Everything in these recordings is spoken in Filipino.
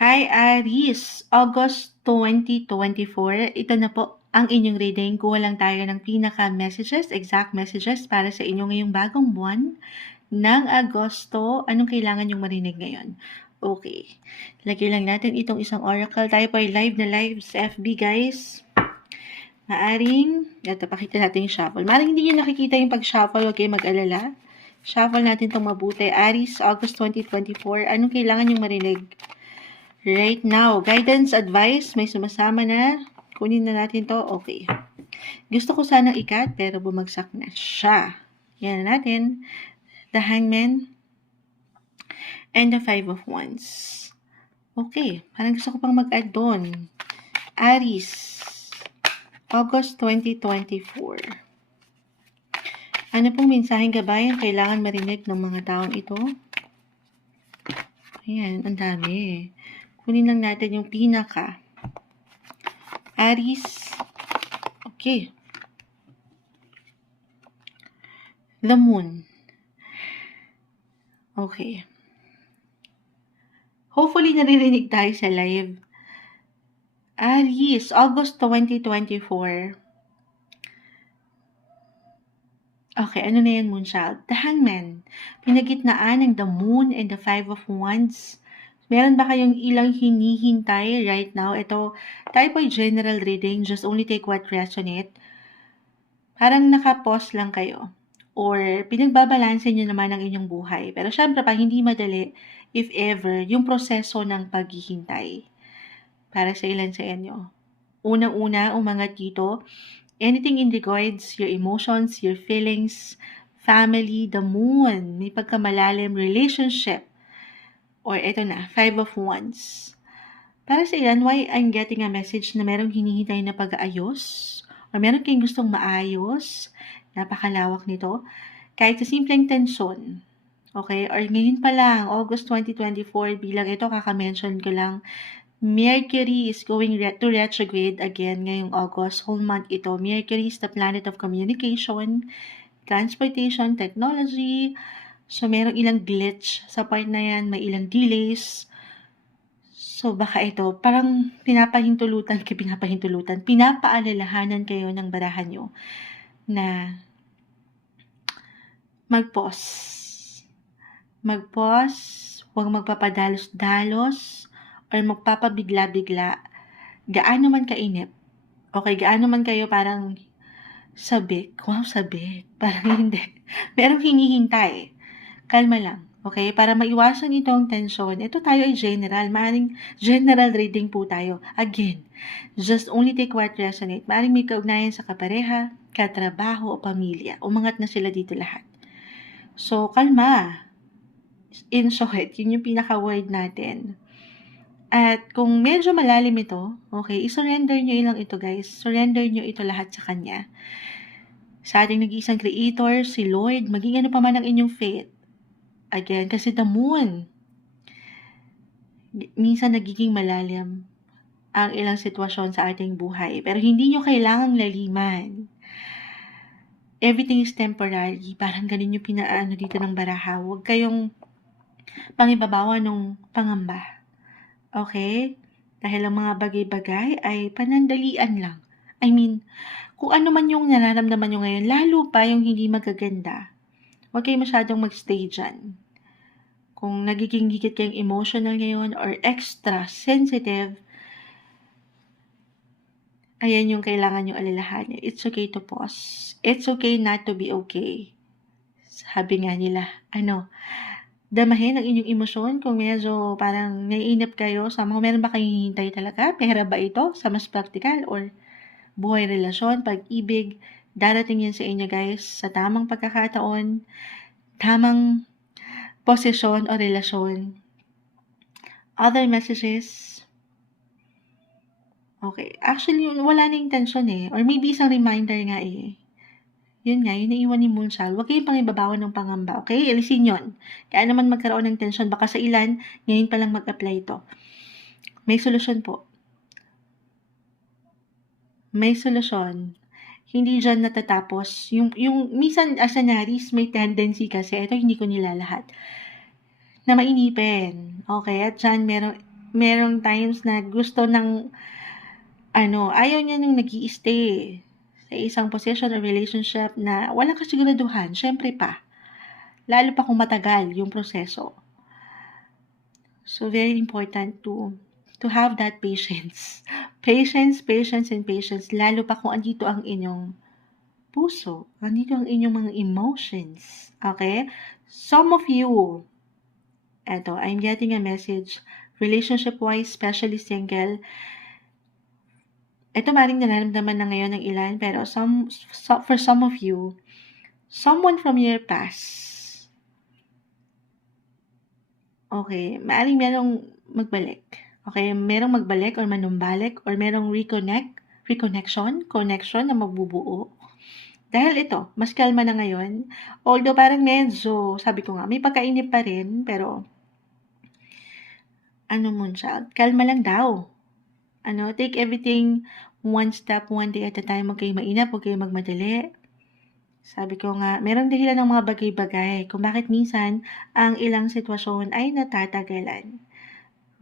Hi Aries, August 2024. Ito na po ang inyong reading. Kuha lang tayo ng pinaka-messages, exact messages para sa inyo ngayong bagong buwan ng Agosto. Anong kailangan yung marinig ngayon? Okay. Lagyan lang natin itong isang oracle. Tayo po ay live na live sa FB, guys. Ito, pakita natin yung shuffle. Maaring hindi nyo nakikita yung pag-shuffle, okay, mag-alala. Shuffle natin itong mabuti. Aries, August 2024. Anong kailangan yung marinig? Right now, guidance, advice, may sumasama na. Kunin na natin to. Okay. Gusto ko sanang ikat, pero bumagsak na siya. Yan na natin. The Hangman and the Five of Wands. Okay. Parang gusto ko pang mag-add doon. Aries, August 2024. Ano pong mensaheng gabay ang kailangan marinig ng mga taong ito? Ayan, ang dami. Kunin lang natin yung pinaka. Aries. Okay. The Moon. Okay. Hopefully, naririnig tayo sa live. Aries, August 2024. Okay, ano na yan, Moonchild? The Hangman. Pinagitnaan ng the Moon and the Five of Wands. Meron ba kayong ilang hinihintay right now? Ito, tayo po ay general reading. Just only take what resonate. Parang nakapause lang kayo. Or pinagbabalansin nyo naman ang inyong buhay. Pero syempre pa, hindi madali, if ever, yung proseso ng paghihintay. Para sa ilan sa inyo. Unang-una, umangat dito. Anything in regards, your emotions, your feelings, family, the moon, may pagkamalalim, relationship. Or eto na, Five of Wands. Para sa ilan, why I'm getting a message na merong hinihintay na pag-aayos? Or meron kayong gustong maayos? Napakalawak nito. Kahit sa simpleng tensyon. Okay? Or ngayon pa lang, August 2024, bilang ito, kaka-mention ko lang, Mercury is going to retrograde again ngayong August. Whole month ito. Mercury is the planet of communication, transportation, technology. So, merong ilang glitch sa part na yan. May ilang delays. So, baka ito, parang pinapaalalahanan kayo ng barahan nyo na mag-pause. Mag-pause, huwag magpapadalos-dalos, or magpapabigla-bigla. Gaano man kainip. Okay, gaano man kayo parang sabik. Wow, sabik. Parang hindi. Merong hinihintay. Kalma lang. Okay? Para maiwasan itong tensyon. Ito tayo ay general. Maaaring general reading po tayo. Again, just only take what resonate. Maaaring may kaugnayan sa kapareha, katrabaho, o pamilya. Umangat na sila dito lahat. So, kalma. In short, yun yung pinaka-word natin. At kung medyo malalim ito, okay, isurrender nyo ilang ito, guys. Surrender nyo ito lahat sa Kanya. Sa ating nag-iisang Creator, si Lord, maging ano pa man ang inyong faith. Again, kasi the moon, minsan nagiging malalim ang ilang sitwasyon sa ating buhay. Pero hindi nyo kailangang laliman. Everything is temporary. Parang ganun yung pinaano dito ng baraha. Huwag kayong pangibabawa ng pangamba. Okay? Dahil ang mga bagay-bagay ay panandalian lang. I mean, kung ano man yung nararamdaman nyo ngayon, lalo pa yung hindi magaganda, huwag kayo masyadong magstay dyan. Kung nagiging higit kayong emotional ngayon or extra sensitive, ayan yung kailangan yung alalahanin. It's okay to pause. It's okay not to be okay. Sabi nga nila, damahin ang inyong emosyon kung medyo parang naiinip kayo. Kung meron ba kayong hihintay talaga? Pera ba ito sa mas practical or buhay, relasyon, pag-ibig? Darating yan sa inyo, guys, sa tamang pagkakataon, tamang posisyon o relasyon. Other messages? Okay. Actually, wala na yung tension eh. Or maybe isang reminder nga eh. Yun nga, yun naiwan ni Moonchild. Huwag kayong pangibabawan ng pangamba, okay? Alisin yun. Kaya naman magkaroon ng tension. Baka sa ilan, ngayon pa lang mag-apply ito. May solusyon po. May solusyon. Hindi dyan natatapos. Yung minsan, as an Aries, may tendency kasi, ito hindi ko nilalahat, na mainipin. Okay? At dyan, merong times na gusto ng ayaw niya nung nag-i-stay sa isang position or relationship na walang kasiguraduhan, syempre pa. Lalo pa kung matagal yung proseso. So, very important to have that patience. Patience, and patience. Lalo pa kung andito ang inyong puso. Andito ang inyong mga emotions. Okay? Some of you, I'm getting a message, relationship-wise, especially single, ito maring nararamdaman na ngayon ng ilan, pero for some of you, someone from your past, okay, maaaring merong magbalik. Okay, merong magbalik or manumbalik or merong connection na magbubuo. Dahil ito, mas kalma na ngayon. Although parang medyo, sabi ko nga, may pagkainip pa rin, pero Moonchild, kalma lang daw. Take everything one step, one day at a time. Huwag kayo mainap, huwag kayo magmadali. Sabi ko nga, merong dahilan ng mga bagay-bagay kung bakit minsan ang ilang sitwasyon ay natatagalan.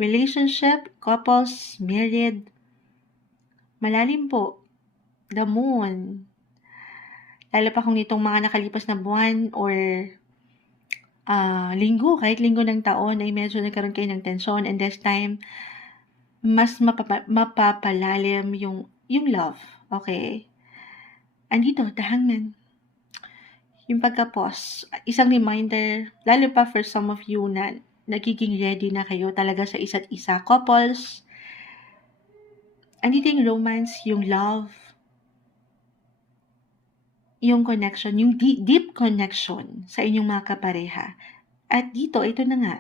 Relationship, couples, married, malalim po. The moon. Lalo pa kung itong mga nakalipas na buwan or linggo, kahit linggo ng taon ay medyo nagkaroon kayo ng tensyon, and this time, mas mapapalalim yung love. Okay? Andito, the Hangman. Yung pagka-pause, isang reminder, lalo pa for some of you na nagiging ready na kayo talaga sa isa't isa. Couples, andito yung romance, yung love, yung connection, yung deep connection sa inyong mga kapareha. At dito, ito na nga.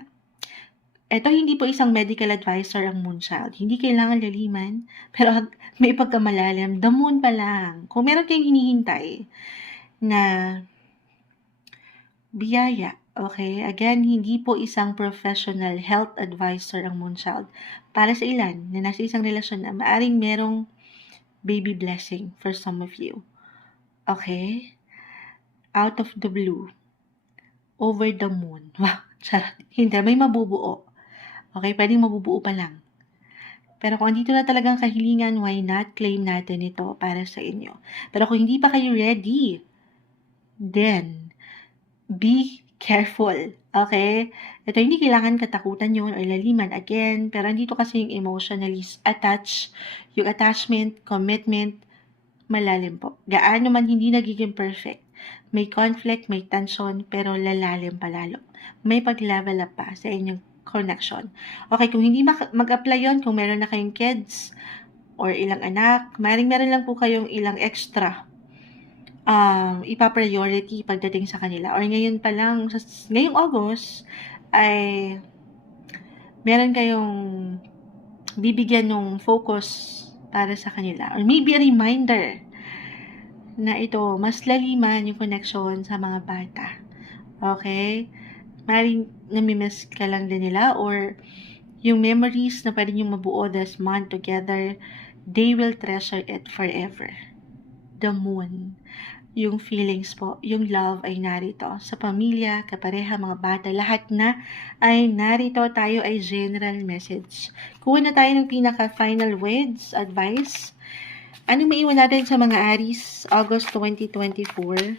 Ito hindi po isang medical advisor ang Moonchild. Hindi kailangan laliman, pero may pagkamalalim. The moon pa lang. Kung meron kayong hinihintay na biyaya, okay? Again, hindi po isang professional health advisor ang Moonchild. Para sa ilan na nasa isang relasyon na maaring merong baby blessing for some of you. Okay? Out of the blue. Over the moon. Wow, charot. Hindi, may mabubuo. Okay, pwedeng mabubuo pa lang. Pero kung andito na talagang kahilingan, why not claim natin ito para sa inyo? Pero kung hindi pa kayo ready, then, be careful. Okay? Ito hindi kailangan katakutan yun or laliman again, pero andito kasi yung emotionally attached, yung attachment, commitment, malalim po. Gaano man hindi nagiging perfect. May conflict, may tension, pero lalalim palalo. May pag-level up pa sa inyong connection. Okay, kung hindi mag-apply yon, kung meron na kayong kids or ilang anak, meron lang po kayong ilang extra ipa-priority pagdating sa kanila. Or ngayon pa lang, ngayong August, ay meron kayong bibigyan ng focus para sa kanila. Or maybe a reminder na ito, mas laliman yung connection sa mga bata. Okay? Maring namimiss ka lang din nila or yung memories na pwede nyo mabuo this month together, they will treasure it forever. The moon. Yung feelings po, yung love ay narito. Sa pamilya, kapareha, mga bata, lahat na ay narito. Tayo ay general message. Kuha na tayo ng pinaka-final words, advice. Anong maiwan natin sa mga Aries, August 2024?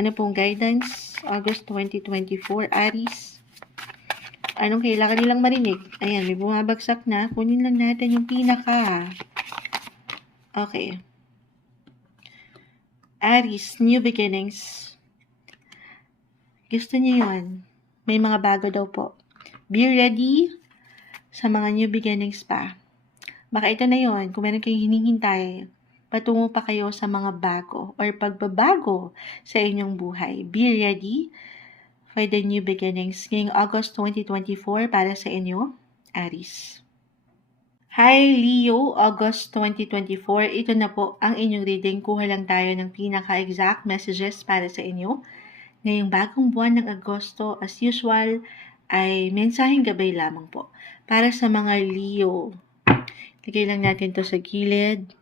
Ano pong guidance? August 2024, Aries. Anong kailangan nilang marinig? Ayan, may bumabagsak na. Kunin lang natin yung pinaka. Okay. Aries, new beginnings. Gusto niyo yun? May mga bago daw po. Be ready sa mga new beginnings pa. Baka ito na yun. Kung meron kayong hinihintay, patungo pa kayo sa mga bago or pagbabago sa inyong buhay. Be ready for the new beginnings ngayong August 2024 para sa inyo, Aries. Hi Leo, August 2024. Ito na po ang inyong reading. Kuha lang tayo ng pinaka-exact messages para sa inyo. Ngayong bagong buwan ng Agosto, as usual, ay mensaheng gabay lamang po. Para sa mga Leo, lagay lang natin to sa gilid.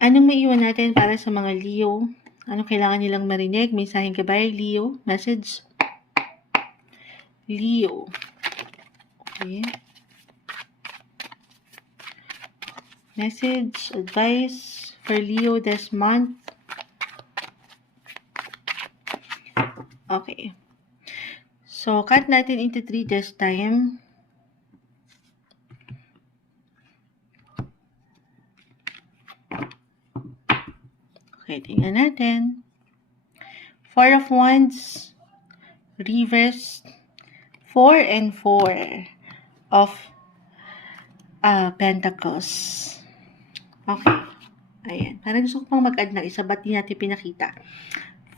Anong maiwan natin para sa mga Leo? Anong kailangan nilang marinig? Mensaheng gabay, Leo, message. Leo. Okay. Message, advice for Leo this month. Okay. So, cut natin into 3 this time. Okay, tingnan natin. 4 of Wands, reverse, 4 and 4 of Pentacles. Okay. Ayan. Parang gusto ko pang mag-add ng isa, ba't di natin pinakita?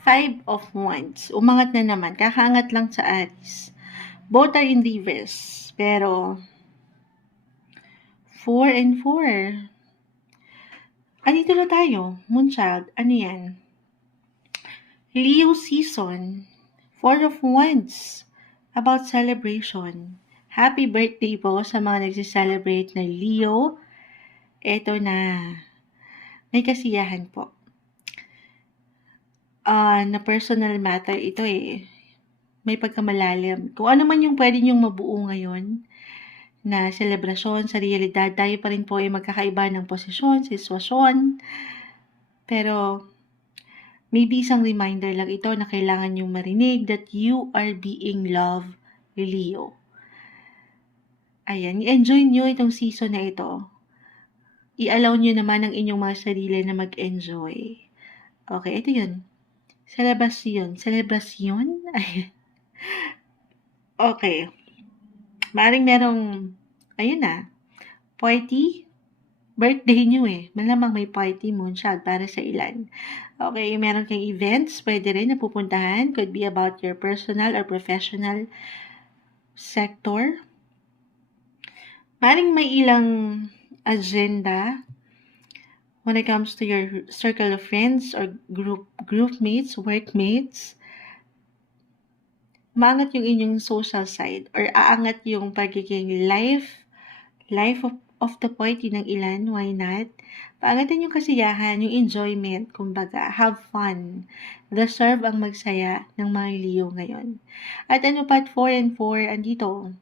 5 of Wands. Umangat na naman. Kakaangat lang sa Aries. Both are in reverse. Pero, 4 and 4. Andito na tayo. Moonchild. Ano yan? Leo season. 4 of Wands. About celebration. Happy birthday po sa mga nagsiselebrate na Leo. Ito na. May kasiyahan po. Na personal matter ito eh. May pagkamalalim. Kung ano man yung pwede nyong mabuo ngayon na selebrasyon sa realidad, tayo pa rin po ay magkakaiba ng posisyon, sitwasyon. Pero maybe isang reminder lang ito na kailangan nyong marinig that you are being loved, Leo. Ayan, i-enjoy nyo itong season na ito. I-allow nyo naman ang inyong mga sarili na mag-enjoy. Okay, ito yun. Celebration. Celebration? Okay. Maring merong, ayun na, party. Birthday nyo eh. Malamang may party, Moonchild, para sa ilan. Okay, meron kang events, pwede rin na pupuntahan. Could be about your personal or professional sector. Maring may ilang agenda when it comes to your circle of friends or group mates, workmates. Maangat yung inyong social side or aangat yung pagiging life of the party ng ilan, why not? Paangatan yung kasiyahan, yung enjoyment, kumbaga, have fun. Deserve ang magsaya ng mga Leo ngayon. At ano pa, 4 and 4, andito.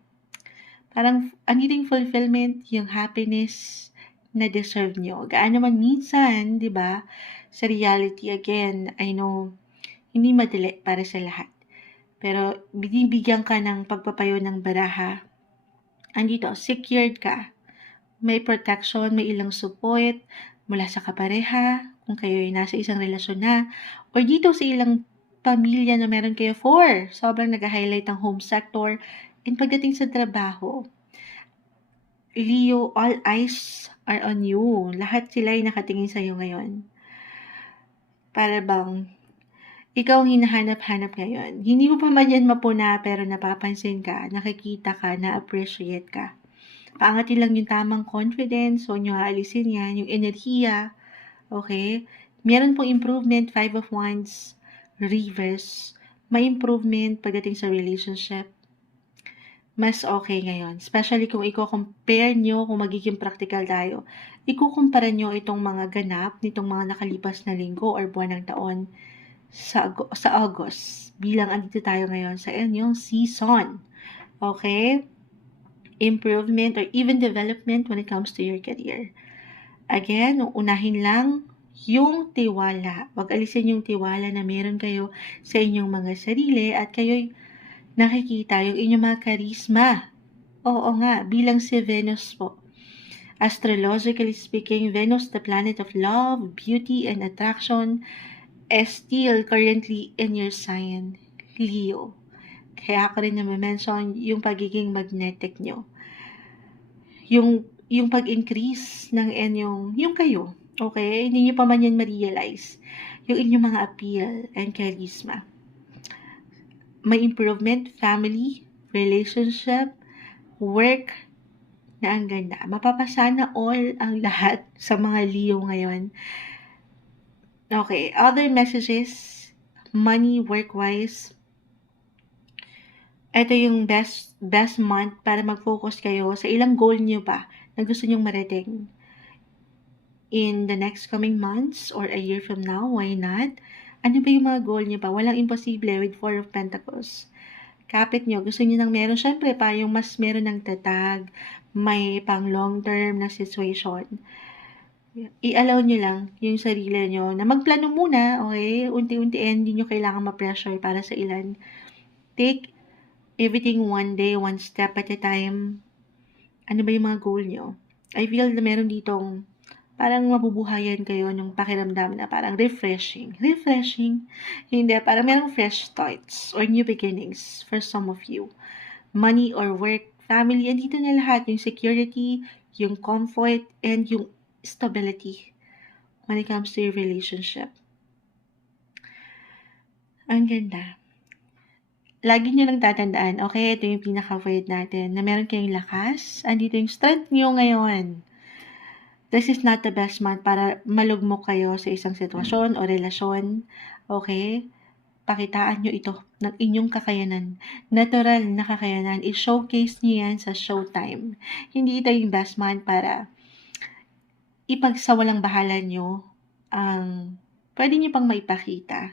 Parang, andito yung fulfillment, yung happiness na deserve nyo. Gaano man minsan, di ba? Sa reality, again, I know, hindi madali para sa lahat. Pero, binibigyan ka ng pagpapayo ng baraha. Andito, secured ka. May protection, may ilang support mula sa kapareha, kung kayo ay nasa isang relasyon na, or dito sa ilang pamilya na meron kayo for. Sobrang nag-highlight ang home sector. And pagdating sa trabaho, Leo, all eyes are on you. Lahat sila ay nakatingin sa iyo ngayon. Para bang ikaw ang hinahanap-hanap ngayon. Hindi mo pa man yan mapuna pero napapansin ka, nakikita ka, na-appreciate ka. Paangatin lang yung tamang confidence, huwag nyo aalisin yan, yung enerhiya, okay? Meron pong improvement, 5 of Wands, reverse. May improvement pagdating sa relationship. Mas okay ngayon. Especially kung i-compare nyo, kung magiging practical tayo, ikukumpara nyo itong mga ganap, nitong mga nakalipas na linggo or buwan ng taon sa August. Bilang andito tayo ngayon sa inyong season. Okay? Improvement or even development when it comes to your career. Again, unahin lang yung tiwala. Huwag alisin yung tiwala na meron kayo sa inyong mga sarili at kayo'y nakikita yung inyong mga charisma. Oo nga, bilang si Venus po. Astrologically speaking, Venus, the planet of love, beauty, and attraction, is still currently in your sign, Leo. Kaya ako rin na-mention yung pagiging magnetic nyo. Yung pag-increase ng inyong, yung kayo, okay? Hindi nyo pa man yan ma-realize. Yung inyong mga appeal and charisma. May improvement, family, relationship, work, na ang ganda. Mapapasana all ang lahat sa mga Leo ngayon. Okay, other messages, money, work-wise, ito yung best month para mag-focus kayo sa ilang goal nyo pa na gusto nyong marating in the next coming months or a year from now. Why not? Ano ba yung mga goal nyo pa? Walang imposible with 4 of Pentacles. kapit nyo, gusto nyo nang meron, syempre pa, yung mas meron ng tatag, may pang long-term na situation. I-allow nyo lang yung sarili nyo na magplano muna, okay? Unti-unti, hindi nyo kailangan ma-pressure para sa ilan. Take everything one day, one step at a time. Ano ba yung mga goal nyo? I feel na meron ditong parang mabubuhayan kayo ng pakiramdam na parang refreshing. Refreshing? Hindi, parang merong fresh starts or new beginnings for some of you. Money or work, family, andito na lahat. Yung security, yung comfort, and yung stability when it comes to your relationship. Ang ganda. Lagi nyo lang tatandaan, okay, ito yung pinaka-word natin, na meron kayong lakas, andito yung strength nyo ngayon. This is not the best month para malugmok kayo sa isang sitwasyon o relasyon, okay? Pakitaan nyo ito ng inyong kakayanan. Natural na kakayanan. I-showcase nyo yan sa showtime. Hindi ito yung best month para ipagsawalang bahala nyo ang pwede nyo pang maipakita.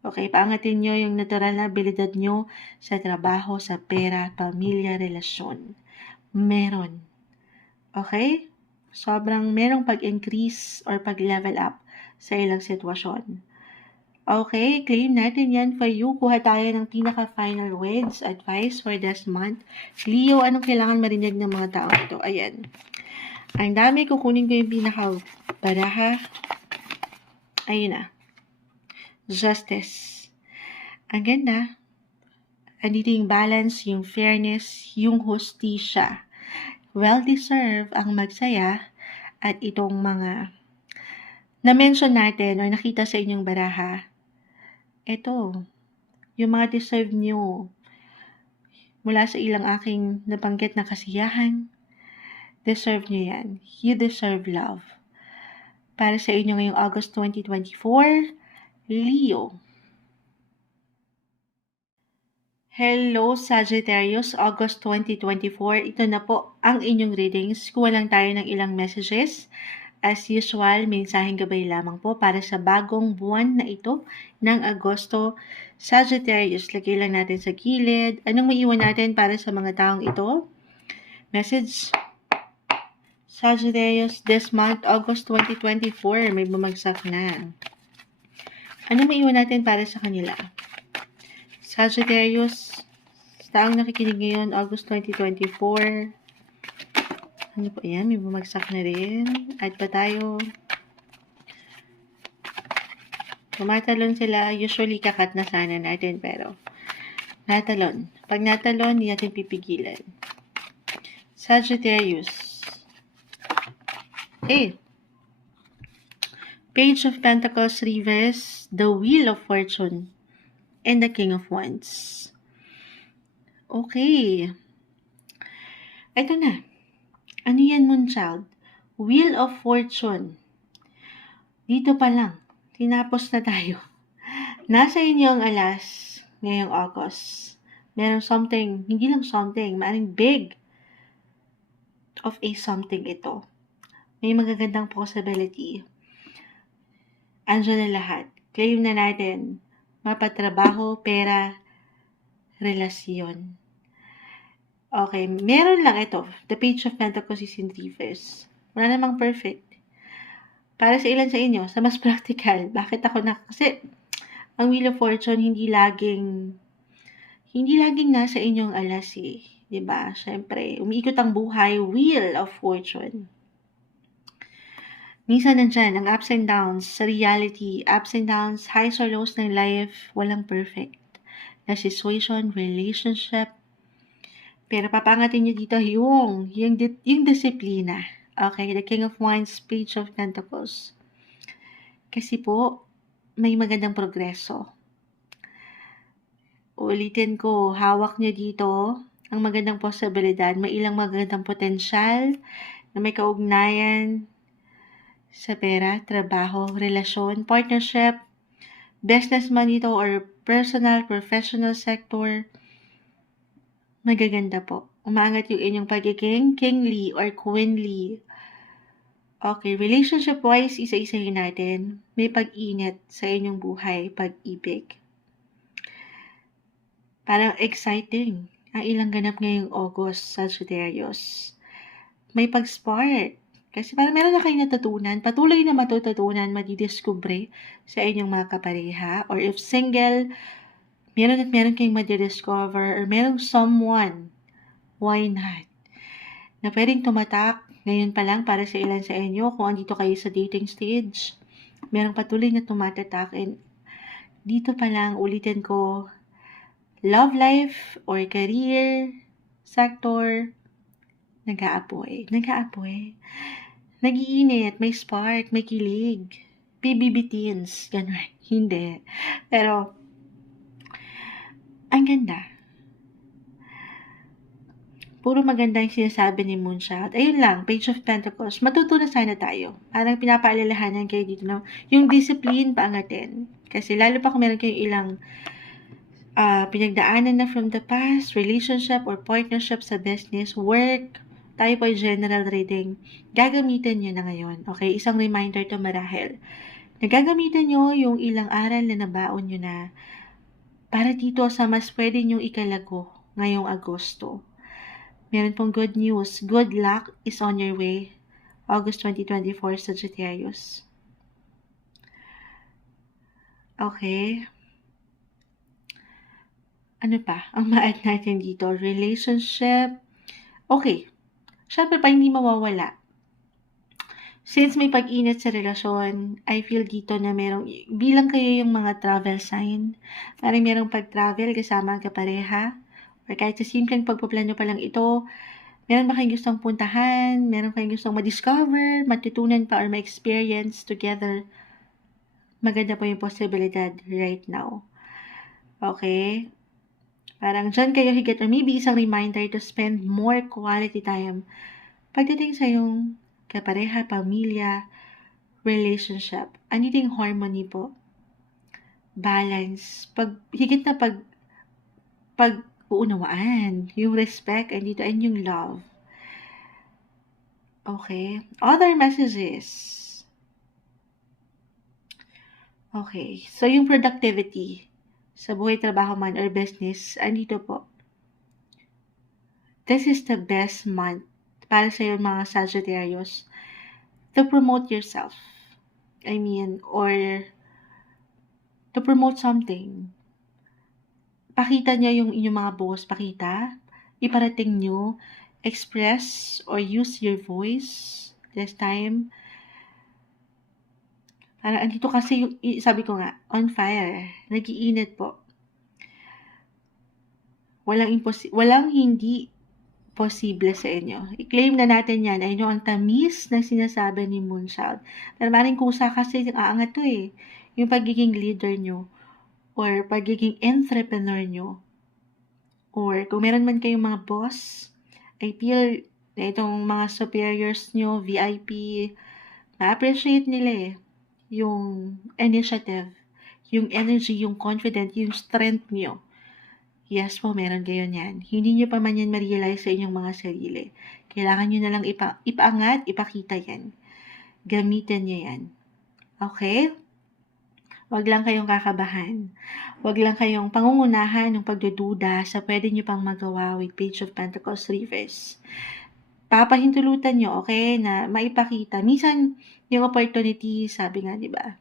Okay, paangatin nyo yung natural na abilidad nyo sa trabaho, sa pera, pamilya, relasyon. Meron. Okay? Sobrang merong pag-increase or pag-level up sa ilang sitwasyon. Okay, claim natin yan for you. Kuha tayo ng pinaka-final words, advice for this month. Leo, anong kailangan marinig ng mga tao ito? Ayan. Ang dami, kukunin ko yung pinaka-baraha. Ayun na. Justice. Ang ganda. Andito yung balance, yung fairness, yung hustisya. Well-deserved ang magsaya at itong mga na-mention natin o nakita sa inyong baraha. Ito, yung mga deserve nyo mula sa ilang aking nabanggit na kasiyahan, deserve nyo yan. You deserve love. Para sa inyo ngayong August 2024, Leo. Hello Sagittarius, August 2024. Ito na po ang inyong readings. Kuha lang tayo ng ilang messages. As usual, mensaheng gabay lamang po para sa bagong buwan na ito ng Agosto. Sagittarius, lagay lang natin sa gilid. Anong maiwan natin para sa mga taong ito? Message. Sagittarius, this month, August 2024, may bumagsak na. Anong maiwan natin para sa kanila? Sagittarius, taong nakikinig ngayon, August 2024. Ano po yan? May bumagsak na rin. At pa tayo. Tumatalon sila. Usually, kakat na sana natin. Pero, natalon. Pag natalon, hindi natin pipigilan. Sagittarius. Page of Pentacles reverse. The Wheel of Fortune. And the King of Wands. Okay. Ito na. Ano yan, Moonchild? Wheel of Fortune. Dito pa lang. Tinapos na tayo. Nasa inyo ang alas ngayong August. Meron something, hindi lang something, maaaring big of a something ito. May magagandang possibility. Andiyan na lahat. Claim na natin. Mapatrabaho, pera, relasyon. Okay, meron lang ito. The Page of Pentacles is in reverse. Wala namang perfect. Para sa ilan sa inyo, sa mas practical, bakit ako kasi ang Wheel of Fortune hindi laging nasa inyong alas eh. 'Di ba? Syempre, umiikot ang buhay, Wheel of Fortune. Minsan nandyan, ang ups and downs sa reality, ups and downs, highs or lows ng life, walang perfect. Na situation, relationship, pero papangatin nyo dito yung disiplina. Okay, the King of Wands, Page of Pentacles. Kasi po, may magandang progreso. Ulitin ko, hawak nyo dito ang magandang posibilidad. May ilang magandang potensyal na may kaugnayan sa pera, trabaho, relasyon, partnership, business man dito or personal, professional sector. Magaganda po. Umangat yung inyong pagiging kingly or queenly. Okay, relationship-wise, isa-isahin natin. May pag-init sa inyong buhay, pag-ibig. Parang exciting ang ilang ganap ngayong August, Sagittarius. May pag-spark. Kasi parang meron na kayong natutunan, patuloy na matututunan, madidiscover sa inyong mga kapareha. Or if single, meron at meron kayong madidiscover or merong someone, why not, na pwedeng tumatak ngayon pa lang para sa ilan sa inyo kung andito kayo sa dating stage. Merong patuloy na tumatatak and dito pa lang, ulitin ko, love life or career sector, nag-aapoy, nag-iinit, may spark, may kilig, PBB teens, gano'n. Hindi. Pero, ang ganda. Puro maganda yung sinasabi ni Moonshot. Ayun lang, Page of Pentacles. Matuto na sana tayo. Parang pinapaalalahanan kayo dito na yung discipline paangatin. Kasi lalo pa kung meron kayong ilang pinagdaanan na from the past, relationship or partnership sa business, work, tayo po ay general reading, gagamitin nyo na ngayon. Okay, isang reminder to marahil. Nagagamitin nyo yung ilang aral na nabaon nyo na para dito sa mas pwede nyo ikalago ngayong Agosto. Meron pong good news. Good luck is on your way. August 2024, Sagittarius. Okay. Ano pa? Ang ma-add natin dito, relationship. Okay. Siyempre pa, hindi mawawala. Since may pag-init sa relasyon, I feel dito na merong, bilang kayo yung mga travel sign, parang merong pag-travel kasama ang kapareha, or kahit sa simpleng pagpaplano pa lang ito, meron ba kayong gustong puntahan, meron kayong gustong ma-discover, matutunan pa, or ma-experience together, maganda po yung posibilidad right now. Okay? Parang dyan kayo higit, or maybe isang reminder to spend more quality time pagdating sa yung kapareha, pamilya, relationship. Anything harmony po. Balance. Higit na pag-uunawaan. Yung respect, and dito, and yung love. Okay. Other messages. Okay. So, yung productivity sa buhay, trabaho man, or business, andito po. This is the best month para sa iyo mga Sagittarius to promote yourself. I mean, or to promote something. Pakita niya yung inyong mga boss, pakita, iparating nyo, express or use your voice this time. Parang andito kasi yung, sabi ko nga, on fire, nag-iinit po. Walang hindi posible sa inyo. I-claim na natin yan. Ay ang tamis na sinasabi ni Moonchild. Pero maring kusa kasi aangat to eh. Yung pagiging leader nyo or pagiging entrepreneur nyo. Or kung meron man kayong mga boss, I feel na itong mga superiors nyo, VIP, ma-appreciate nila eh. Yung initiative, yung energy, yung confidence, yung strength nyo. Yes po, meron kayo niyan. Hindi nyo pa man yan ma-realize sa inyong mga sarili. Kailangan nyo na lang ipaangat, ipakita yan. Gamitin nyo yan. Okay? Huwag lang kayong kakabahan. Huwag lang kayong pangungunahan ng pagdududa sa pwede nyo pang magawa with Page of Pentacles reverse. Papahintulutan nyo, okay, na maipakita. Minsan, yung opportunity, sabi nga, di ba?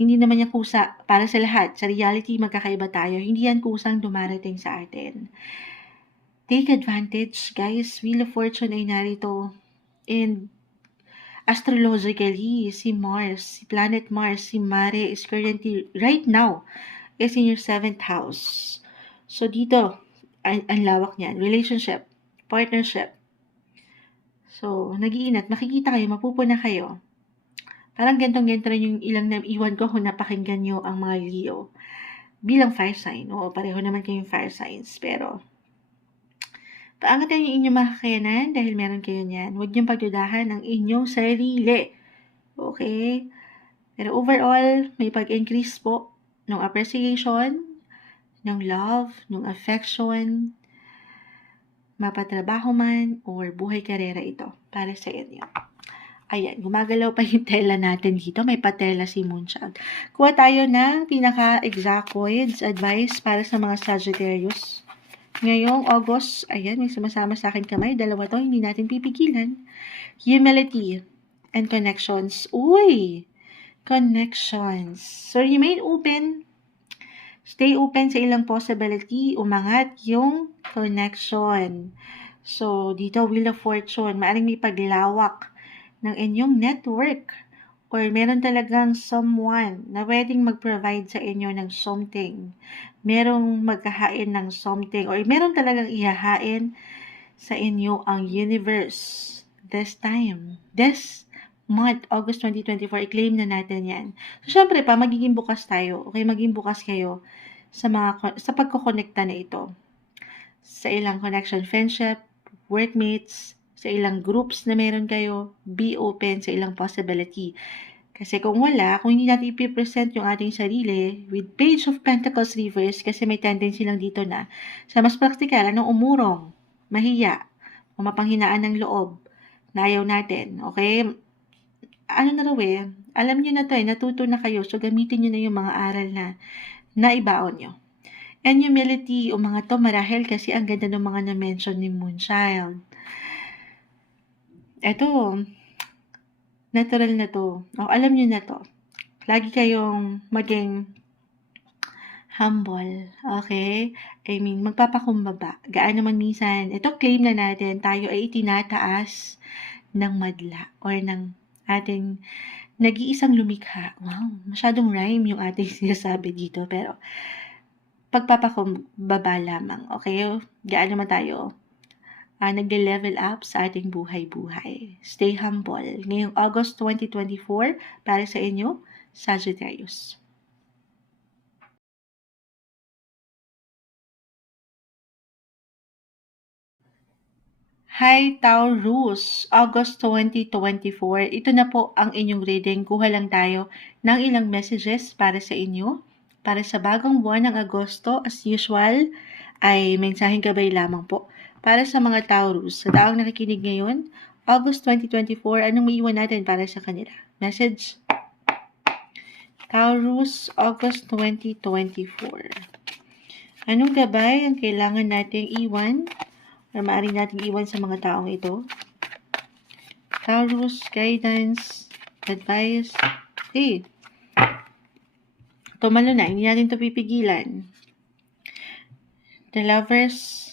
Hindi naman yan kusa para sa lahat. Sa reality, magkakaiba tayo. Hindi yan kusang dumarating sa atin. Take advantage, guys. Wheel of Fortune ay narito. And astrologically, si Mars, si planet Mars, si Mare is currently, right now, is in your 7th house. So, dito, ang lawak niyan. Relationship, partnership. So, nag-iinat. Makikita kayo, mapupuna kayo. Parang gantong-ganto rin yung ilang iwan ko kung napakinggan nyo ang mga Leo. Bilang fire sign. Oo, pareho naman kayong fire signs. Pero, paangatan yung inyong mga kakayanan dahil meron kayo niyan. Huwag niyong pagdudahan ng inyong sarili. Okay? Pero overall, may pag-increase po ng appreciation, ng love, ng affection, mapatrabaho man, or buhay karera ito para sa inyo. Ayan, gumagalaw pa yung tela natin dito. May patela si Moonchild. Kuha tayo ng pinaka-exact coins advice para sa mga Sagittarius. Ngayong August, ayan, may sumasama sa akin kamay. Dalawa to, hindi natin pipigilan. Humility and connections. Uy! Connections. So, remain open. Stay open sa ilang possibility. Umangat yung connection. So, dito, Wheel of Fortune. Maaring may paglawak ng inyong network. Or meron talagang someone na pwedeng mag-provide sa inyo ng something. Merong maghahain ng something. Or meron talagang ihahain sa inyo ang universe. This time. This month, August 2024, i-claim na natin yan. So, syempre pa, magiging bukas tayo. Okay, maging bukas kayo sa pagkokonekta na ito. Sa ilang connection, friendship, workmates, sa ilang groups na meron kayo, be open sa ilang possibility. Kasi kung wala, kung hindi natin ipipresent yung ating sarili with Page of Pentacles reverse, kasi may tendency lang dito na sa mas praktikal, anong umurong, mahiya, o mapanghinaan ng loob, na ayaw natin, okay? Ano na raw alam nyo na to natuto na kayo, so gamitin nyo na yung mga aral na naibaon nyo. And humility, o mga to marahil kasi ang ganda ng mga na-mention ni Moonchild. Eto, natural na to. O, alam nyo na to. Lagi kayong maging humble, okay? I mean, magpapakumbaba. Gaano man minsan, ito claim na natin, tayo ay itinataas ng madla or ng ating nag-iisang lumikha. Wow, masyadong rhyme yung ating sinasabi dito, pero pagpapakumbaba lamang, okay? Gaano man tayo nagle-level up sa ating buhay-buhay. Stay humble. Ngayong August 2024, para sa inyo, Sagittarius. Hi Taurus, August 2024. Ito na po ang inyong reading. Kuha lang tayo ng ilang messages para sa inyo. Para sa bagong buwan ng Agosto, as usual, ay mensaheng gabay lamang po. Para sa mga Taurus, sa taong nakikinig ngayon, August 2024, anong maiwan natin para sa kanila? Message. Taurus, August 2024. Anong gabay ang kailangan nating iwan? Or maaari natin iwan sa mga taong ito? Taurus, guidance, advice. Okay. Tumalo na, hindi natin ito pipigilan. The Lovers,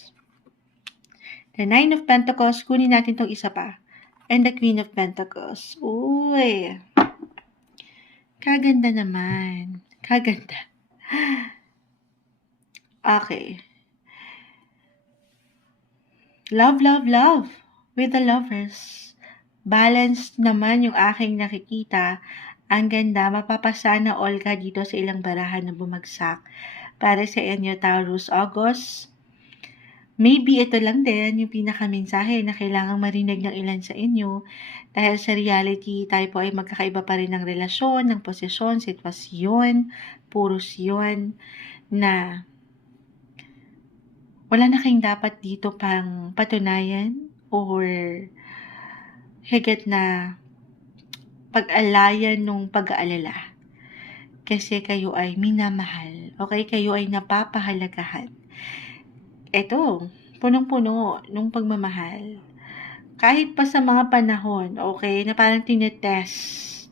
the Nine of Pentacles, kunin natin itong isa pa. And the Queen of Pentacles. Uy, kaganda naman. Kaganda. Okay. Love, love, love with the Lovers. Balanced naman yung aking nakikita. Ang ganda, mapapasana all ka dito sa ilang barahan na bumagsak. Para sa inyo, Taurus, August. Maybe ito lang din yung pinakamensahe na kailangang marinig ng ilan sa inyo. Dahil sa reality, tayo po ay magkakaiba pa rin ng relasyon, ng posisyon, sitwasyon, puros yun, na wala na kayong dapat dito pang patunayan or higit na pag-alayan nung pag-aalala. Kasi kayo ay minamahal. Okay? Kayo ay napapahalagahan. Ito, punong-puno nung pagmamahal. Kahit pa sa mga panahon, okay, na parang tinetest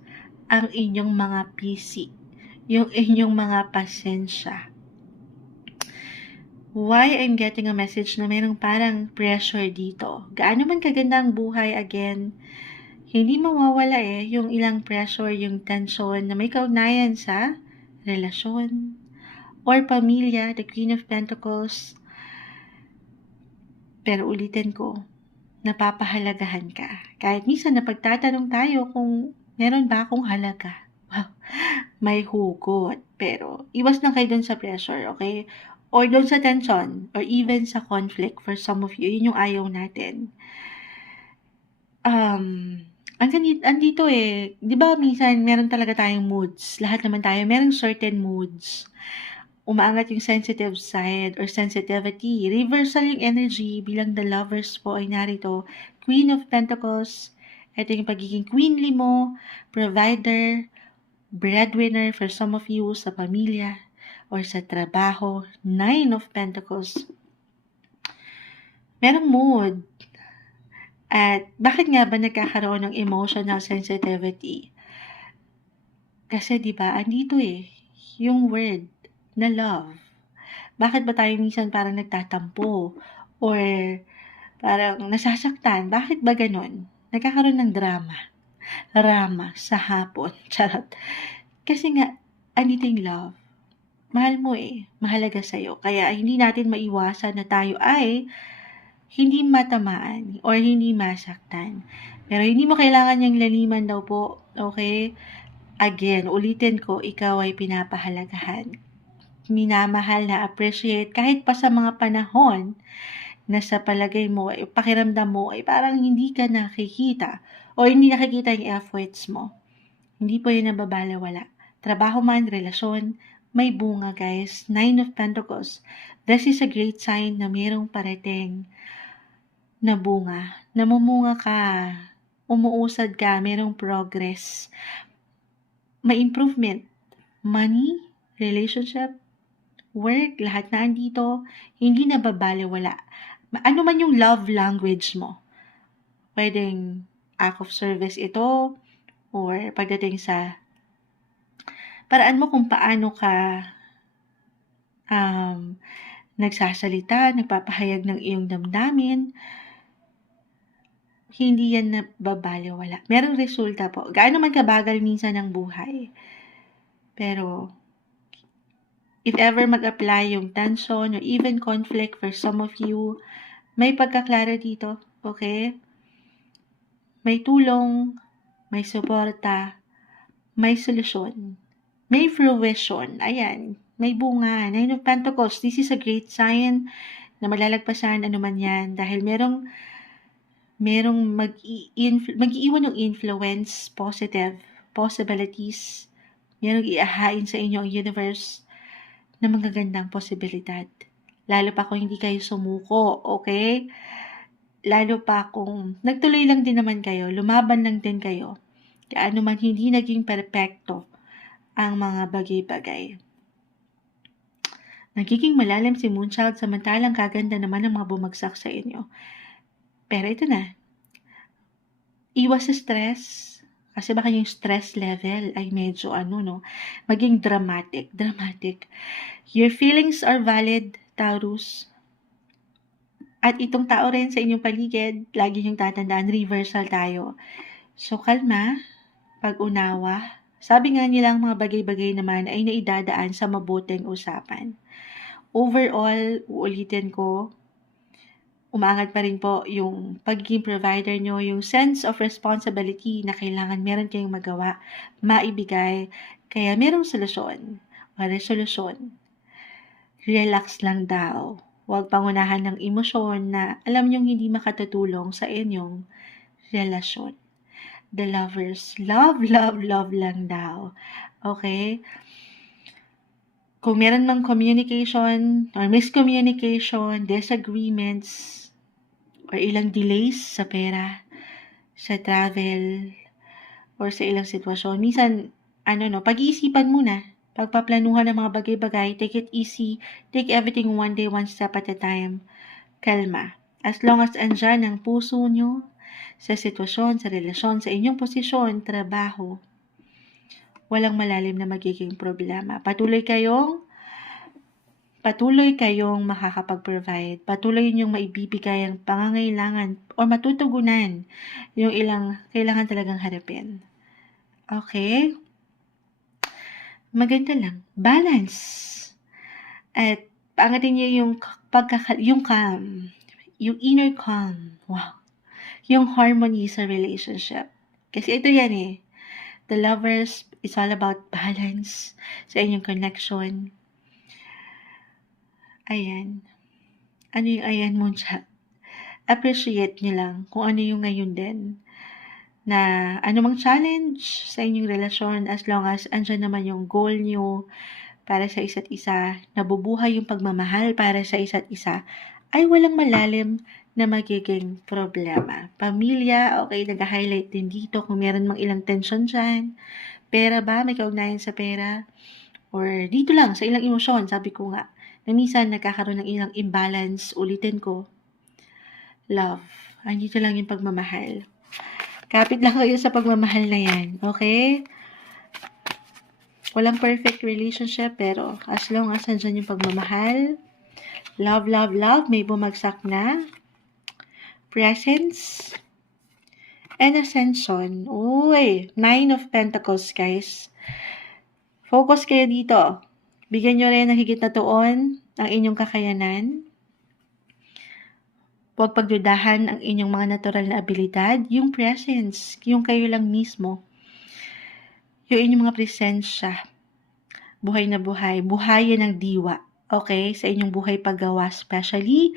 ang inyong mga PC, yung inyong mga pasensya. Why I'm getting a message na mayroong parang pressure dito. Gaano man kaganda ang buhay, again, hindi mawawala yung ilang pressure, yung tension na may kaugnayan sa relasyon or pamilya, the Queen of Pentacles. Pero ulitin ko, napapahalagahan ka. Kahit minsan napagtatanong tayo kung meron ba akong halaga. Wow, may hugot. Pero iwas lang kayo dun sa pressure, okay? Or dun sa tension, or even sa conflict for some of you. Yun yung ayaw natin. Andito di ba minsan meron talaga tayong moods. Lahat naman tayo, merong certain moods. Umaangat yung sensitive side or sensitivity. Reversal yung energy bilang the Lovers po ay narito. Queen of Pentacles, ito yung pagiging queenly mo, provider, breadwinner for some of you sa pamilya or sa trabaho. Nine of Pentacles, merong mood. At bakit nga ba nagkakaroon ng emotional sensitivity? Kasi 'di ba, andito yung word na love. Bakit ba tayo minsan parang nagtatampo or parang nasasaktan? Bakit ba gano'n? Nagkakaroon ng rama sa hapon, charot. Kasi nga, andito yung love. Mahal mo mahalaga sa'yo. Kaya hindi natin maiwasan na tayo ay hindi matamaan or hindi masaktan. Pero hindi mo kailangan yung laliman daw po, okay? Again, ulitin ko, ikaw ay pinapahalagahan, minamahal, na-appreciate, kahit pa sa mga panahon na sa palagay mo, pakiramdam mo ay parang hindi ka nakikita o hindi nakikita yung efforts mo. Hindi po yun nababalewala. Trabaho man, relasyon, may bunga guys. 9 of Pentacles. This is a great sign na mayroong parating na bunga. Namumunga ka, umuusad ka, mayroong progress. May improvement. Money, relationship, work, lahat na andito, hindi nababalewala. Ano man yung love language mo. Pwedeng act of service ito, or pagdating sa paraan mo kung paano ka nagsasalita, nagpapahayag ng iyong damdamin, hindi yan nababalewala. Merong resulta po. Gaano man kabagal minsan ng buhay. Pero, if ever mag-apply yung tension or even conflict for some of you, may pagkaklaro dito, okay? May tulong, may suporta, may solusyon, may fruition. Ayan, may bunga. 9 of Pentacles, this is a great sign na malalagpasan anuman yan dahil merong mag-iiwan ng influence, positive possibilities. Merong iahain sa inyo ang universe na magagandang posibilidad. Lalo pa kung hindi kayo sumuko, okay? Lalo pa kung nagtuloy lang din naman kayo, lumaban lang din kayo. Kaano man hindi naging perpekto ang mga bagay-bagay. Nagiging malalim si Moonchild samantalang kaganda naman ang mga bumagsak sa inyo. Pero ito na. Iwas sa stress. Kasi baka yung stress level ay medyo maging dramatic. Your feelings are valid, Taurus. At itong tao rin sa inyong paligid, lagi yung tatandaan, reversal tayo. So, kalma, pag-unawa. Sabi nga nilang mga bagay-bagay naman ay naidadaan sa mabuting usapan. Overall, uulitin ko, umangat pa rin po yung pagiging provider nyo, yung sense of responsibility na kailangan meron kayong magawa, maibigay, kaya merong solusyon o resolusyon. Relax lang daw. Huwag pangunahan ng emosyon na alam nyong hindi makatutulong sa inyong relasyon. The lovers, love lang daw. Okay? Kung meron mang communication or miscommunication, disagreements, or ilang delays sa pera, sa travel, or sa ilang sitwasyon, minsan, pag-iisipan muna, pagpaplanuhan ng mga bagay-bagay, take it easy, take everything one day, one step at a time, kalma. As long as andyan ang puso nyo, sa sitwasyon, sa relasyon, sa inyong posisyon, trabaho, walang malalim na magiging problema. Patuloy kayong makakapag-provide. Patuloy ninyong maibibigay ang pangangailangan o matutugunan yung ilang kailangan talagang harapin. Okay? Maganda lang. Balance. At paangatin niyo yung calm. Yung inner calm. Wow. Yung harmony sa relationship. Kasi ito yan The lovers, it's all about balance sa inyong connection. Ayan. Ano yung ayan mo siya? Appreciate nyo lang kung ano yung ngayon din. Na anumang challenge sa inyong relasyon, as long as andyan naman yung goal nyo para sa isa't isa, nabubuhay yung pagmamahal para sa isa't isa, ay walang malalim na magiging problema. Pamilya, okay, nag-highlight din dito kung meron mang ilang tension dyan. Pera ba? May kaugnayan sa pera? Or dito lang, sa ilang emosyon, sabi ko nga, na minsan nagkakaroon ng ilang imbalance, ulitin ko. love. Andito lang yung pagmamahal. Kapit lang kayo sa pagmamahal na yan, okay? Walang perfect relationship, pero as long as nandyan yung pagmamahal, love, love, love, may bumagsak na presence, and ascension. Uy, 9 of Pentacles, guys. Focus kayo dito. Bigyan nyo rin ng higit na tuon ang inyong kakayanan. Huwag pagdudahan ang inyong mga natural na abilidad, yung presence, yung kayo lang mismo. Yung inyong mga presensya. Buhay na buhay. Buhayin ng diwa. Okay? Sa inyong buhay paggawa, especially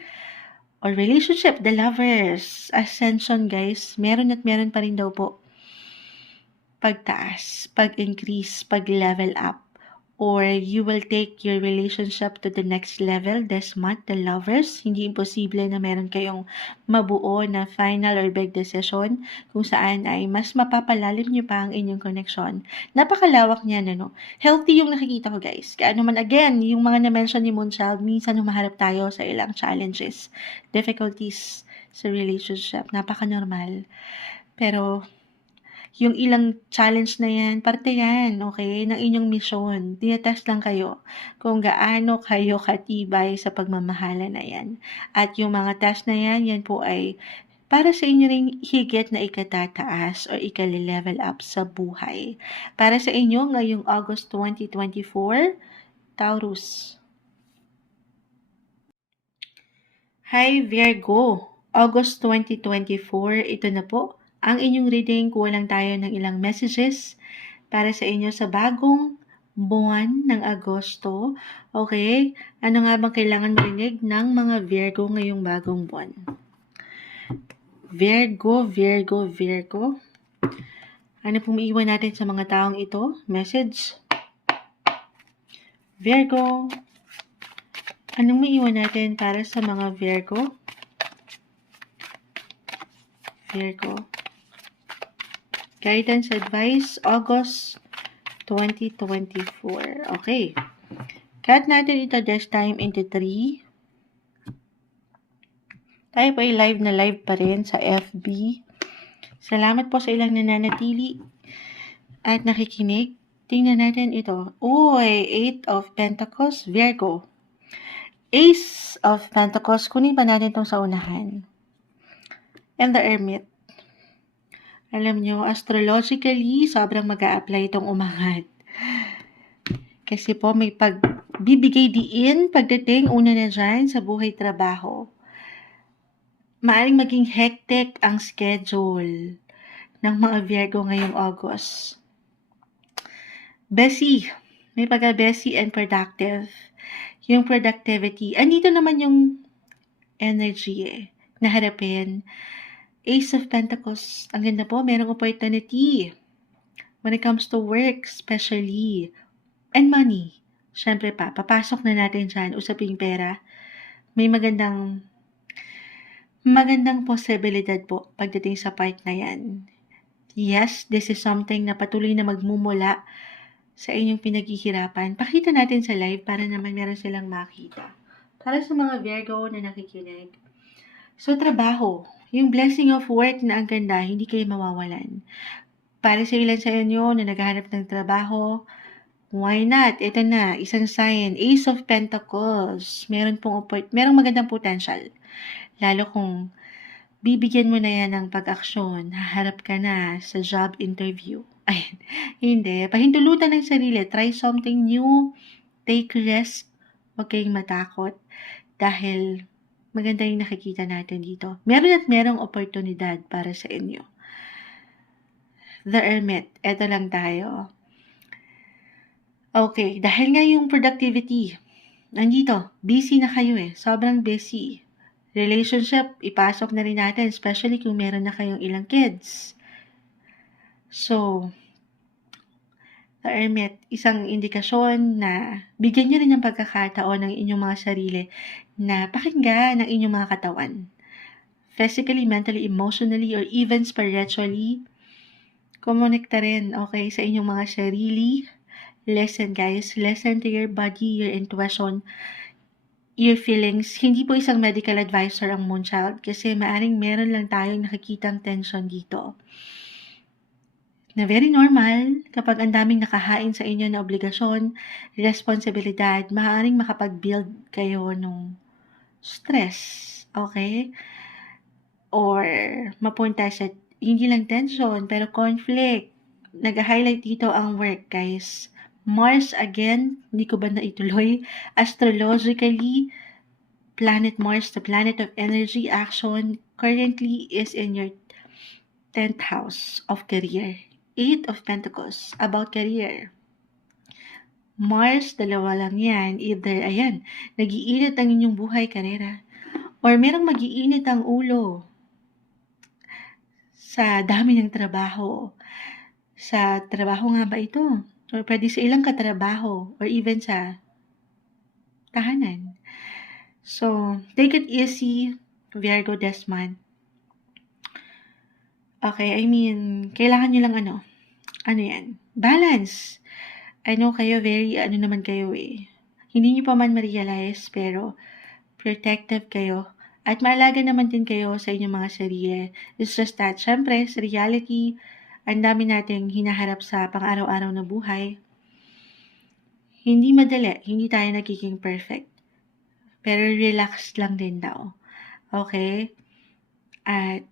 or relationship, the lovers. Ascension, guys. Meron at meron pa rin daw po. Pagtaas, pag-increase, pag-level up. Or you will take your relationship to the next level this month, the lovers. Hindi imposible na meron kayong mabuo na final or big decision kung saan ay mas mapapalalim nyo pa ang inyong connection. Napakalawak niyan, ano? Healthy yung nakikita ko, guys. Kaya naman, again, yung mga na-mention ni Moonchild, minsan humaharap tayo sa ilang challenges, difficulties sa relationship. Napaka-normal. Pero yung ilang challenge na yan, parte yan, okay, ng inyong misyon. Tinetest lang kayo kung gaano kayo katibay sa pagmamahala na yan. At yung mga test na yan, yan po ay para sa inyo ring higit na ikatataas o ikali-level up sa buhay. Para sa inyo ngayong August 2024, Taurus. Hi Virgo, August 2024, ito na po ang inyong reading. Kuha lang tayo ng ilang messages para sa inyo sa bagong buwan ng Agosto. Okay? Ano nga bang kailangan marinig ng mga Virgo ngayong bagong buwan? Virgo, Virgo, Virgo. Ano pong iiwan natin sa mga taong ito? Message. Virgo. Anong maiiwan natin para sa mga Virgo? Virgo. Guidance advice, August 2024. Okay. Cut natin ito this time into 3. Tayo po ay live na live pa rin sa FB. Salamat po sa ilang nananatili at nakikinig. Tingnan natin ito. Uy, 8 of Pentacles, Virgo. Ace of Pentacles, kunin pa natin itong sa unahan. And the Hermit. Alam nyo, astrologically, sobrang mag-a-apply itong umangat. Kasi po may pagbibigay diin pagdating una na dyan sa buhay trabaho. Maaring maging hectic ang schedule ng mga Virgo ngayong August. Busy. May pagka-busy and productive. Yung productivity. Andito naman yung energy na harapin. Ace of Pentacles. Ang ganda po, merong opportunity. When it comes to work, especially. And money. Siyempre pa, papasok na natin dyan, usaping pera. May magandang posibilidad po pagdating sa part na yan. Yes, this is something na patuloy na magmumula sa inyong pinaghihirapan. Pakita natin sa live para naman meron silang makita. Para sa mga Virgo na nakikinig. So, trabaho. Yung blessing of work na ang ganda, hindi kayo mawawalan. Para sa ilan sa inyo na naghahanap ng trabaho, why not? Ito na, isang sign. Ace of Pentacles. Merong magandang potential. Lalo kung bibigyan mo na yan ng pag-aksyon, haharap ka na sa job interview. Ay, hindi. Pahintulutan ng sarili. Try something new. Take risk. Huwag kayong matakot. Dahil maganda yung nakikita natin dito. Meron at merong oportunidad para sa inyo. The Hermit. Ito lang tayo. Okay. Dahil nga yung productivity, nandito. Busy na kayo eh. Sobrang busy. Relationship, ipasok na rin natin. Especially kung meron na kayong ilang kids. So, The Hermit, isang indikasyon na bigyan nyo rin ng pagkakataon ng inyong mga sarili na pakinggan ng inyong mga katawan. Physically, mentally, emotionally, or even spiritually, kumonekta rin, okay, sa inyong mga sarili. Listen, guys. Listen to your body, your intuition. your feelings. Hindi po isang medical advisor ang Moonchild kasi maaring meron lang tayong nakikitang tension dito. Na very normal kapag ang daming nakahain sa inyo na obligasyon, responsibilidad, maaaring makapag-build kayo ng stress, okay? Or mapunta sa hindi lang tension pero conflict. Nag-highlight dito ang work, guys. Mars again, hindi ko ba naituloy? Astrologically, planet Mars, the planet of energy, action, currently is in your 10th house of career. 8 of Pentacles, about career. Mars, dalawa lang yan. Either, ayan, nag-iinit ang inyong buhay, karera. Or merong mag-iinit ang ulo sa dami ng trabaho. Sa trabaho nga ba ito? Or pwede sa ilang katrabaho. Or even sa tahanan. So, take it easy, Virgo this month. Okay, I mean, kailangan nyo lang ano yan? Balance. I know kayo, very, naman kayo eh. Hindi nyo pa man ma-realize, pero protective kayo. At maalaga naman din kayo sa inyong mga sarili. It's just that, syempre, sa reality, ang dami nating hinaharap sa pang-araw-araw na buhay. Hindi madali, hindi tayo nagiging perfect. Pero relax lang din daw. Okay? At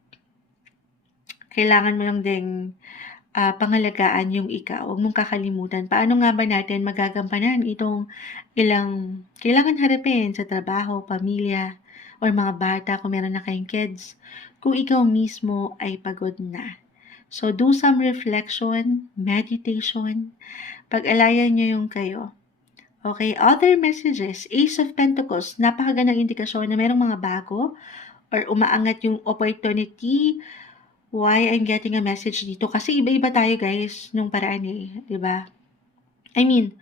kailangan mo lang ding pangalagaan yung ikaw. Huwag mong kakalimutan. Paano nga ba natin magagampanan itong ilang kailangan harapin sa trabaho, pamilya, or mga bata kung meron na kayong kids, kung ikaw mismo ay pagod na. So, do some reflection, meditation, pag-alayan nyo yung kayo. Okay, other messages, Ace of Pentacles, napakagandang indikasyon na merong mga bago or umaangat yung opportunity. Why I'm getting a message dito? Kasi iba-iba tayo, guys, nung paraan eh, di ba? I mean,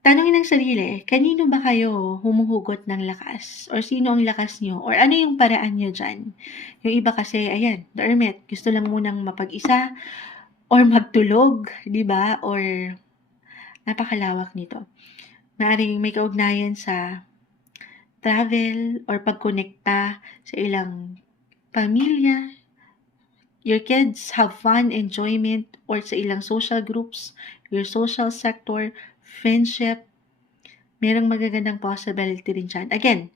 tanongin ng sarili, kanino ba kayo humuhugot ng lakas? Or sino ang lakas nyo? Or ano yung paraan nyo dyan? Yung iba kasi, ayan, the Hermit, gusto lang munang mapag-isa or magtulog, di ba? Or napakalawak nito. Maaring may kaugnayan sa travel or pagkonekta sa ilang pamilya. Your kids have fun, enjoyment, or sa ilang social groups, your social sector, friendship, merong magagandang possibility rin dyan. Again,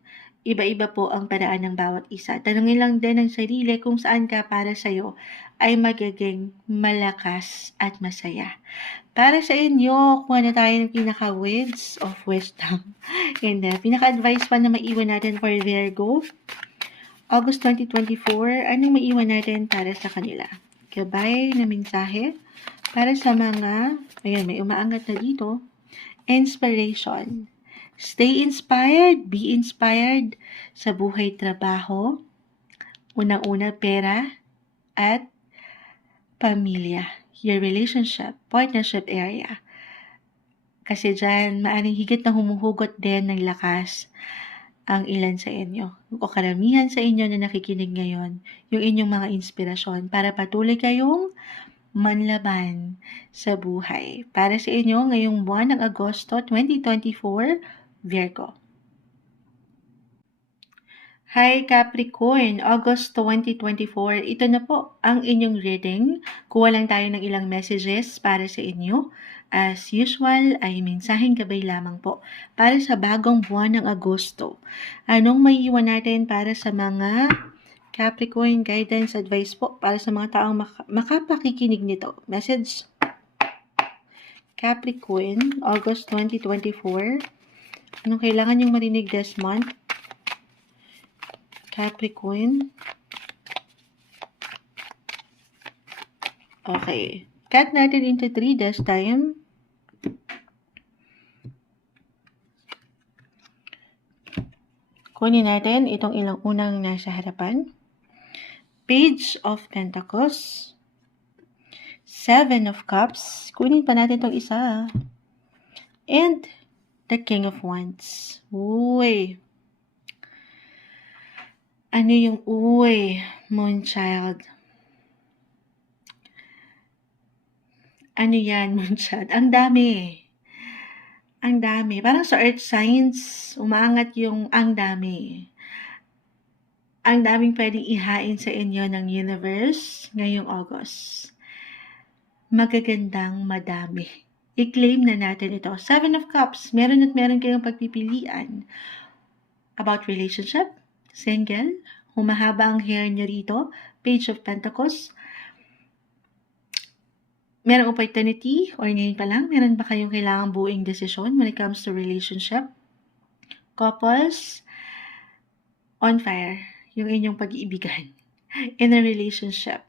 iba-iba po ang paraan ng bawat isa. Tanungin lang din ang sarili kung saan ka para sa'yo ay magiging malakas at masaya. Para sa inyo, kuha na tayo ng pinaka-words of wisdom. And pinaka-advice pa na maiwan natin for Virgo. August 2024, anong maiwan natin para sa kanila? Gabay na mensahe para sa mga, ayan, may umaangat na dito. Inspiration. Stay inspired, be inspired sa buhay, trabaho, unang-una pera, at pamilya. Your relationship, partnership area. Kasi dyan, maaring higit na humuhugot din ng lakas ang ilan sa inyo. O karamihan sa inyo na nakikinig ngayon, yung inyong mga inspirasyon para patuloy kayong manlaban sa buhay. Para sa inyo, ngayong buwan ng Agosto 2024, Virgo. Hi Capricorn, August 2024, ito na po ang inyong reading. Kuha lang tayo ng ilang messages para sa inyo. As usual, ay mensaheng gabay lamang po para sa bagong buwan ng Agosto. Anong maiiwan natin para sa mga Capricorn guidance advice po para sa mga taong makapakikinig nito? Message Capricorn, August 2024. Anong kailangan yung marinig this month? Capricorn. Okay. Cut natin into 3 this time. Kunin natin itong ilang unang nasa harapan. Page of Pentacles. 7 of Cups. Kunin pa natin itong isa. And the King of Wands. Uy. Ano yung uy, Moonchild? Ano yan, Moonchild? Ang dami. Ang dami. Parang sa earth signs, umaangat yung ang dami. Ang daming pwedeng ihain sa inyo ng universe ngayong August. Magagandang madami. I-claim na natin ito. 7 of Cups, meron at meron kayong pagpipilian. About relationship, single, humahaba ang hair nyo rito, Page of Pentacles, merong opportunity or ngayon pa lang, meron ba kayong kailangang buuing desisyon when it comes to relationship? Couples, on fire, yung inyong pag-iibigan in a relationship.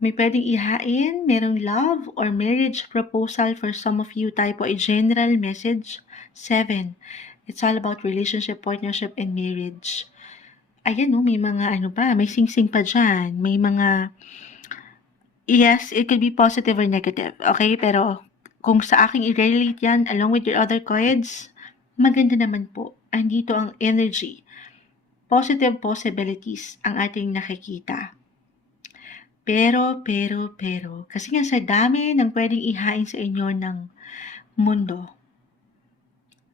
May pwedeng ihain, merong love or marriage proposal for some of you, type o a general message. 7. It's all about relationship, partnership, and marriage. Ayan may mga may sing-sing pa dyan. May mga yes, it could be positive or negative, okay? Pero kung sa aking i-relate yan along with your other cards, maganda naman po. Andito ang energy. Positive possibilities ang ating nakikita. Pero, kasi nga sa dami ng pwedeng ihain sa inyo ng mundo,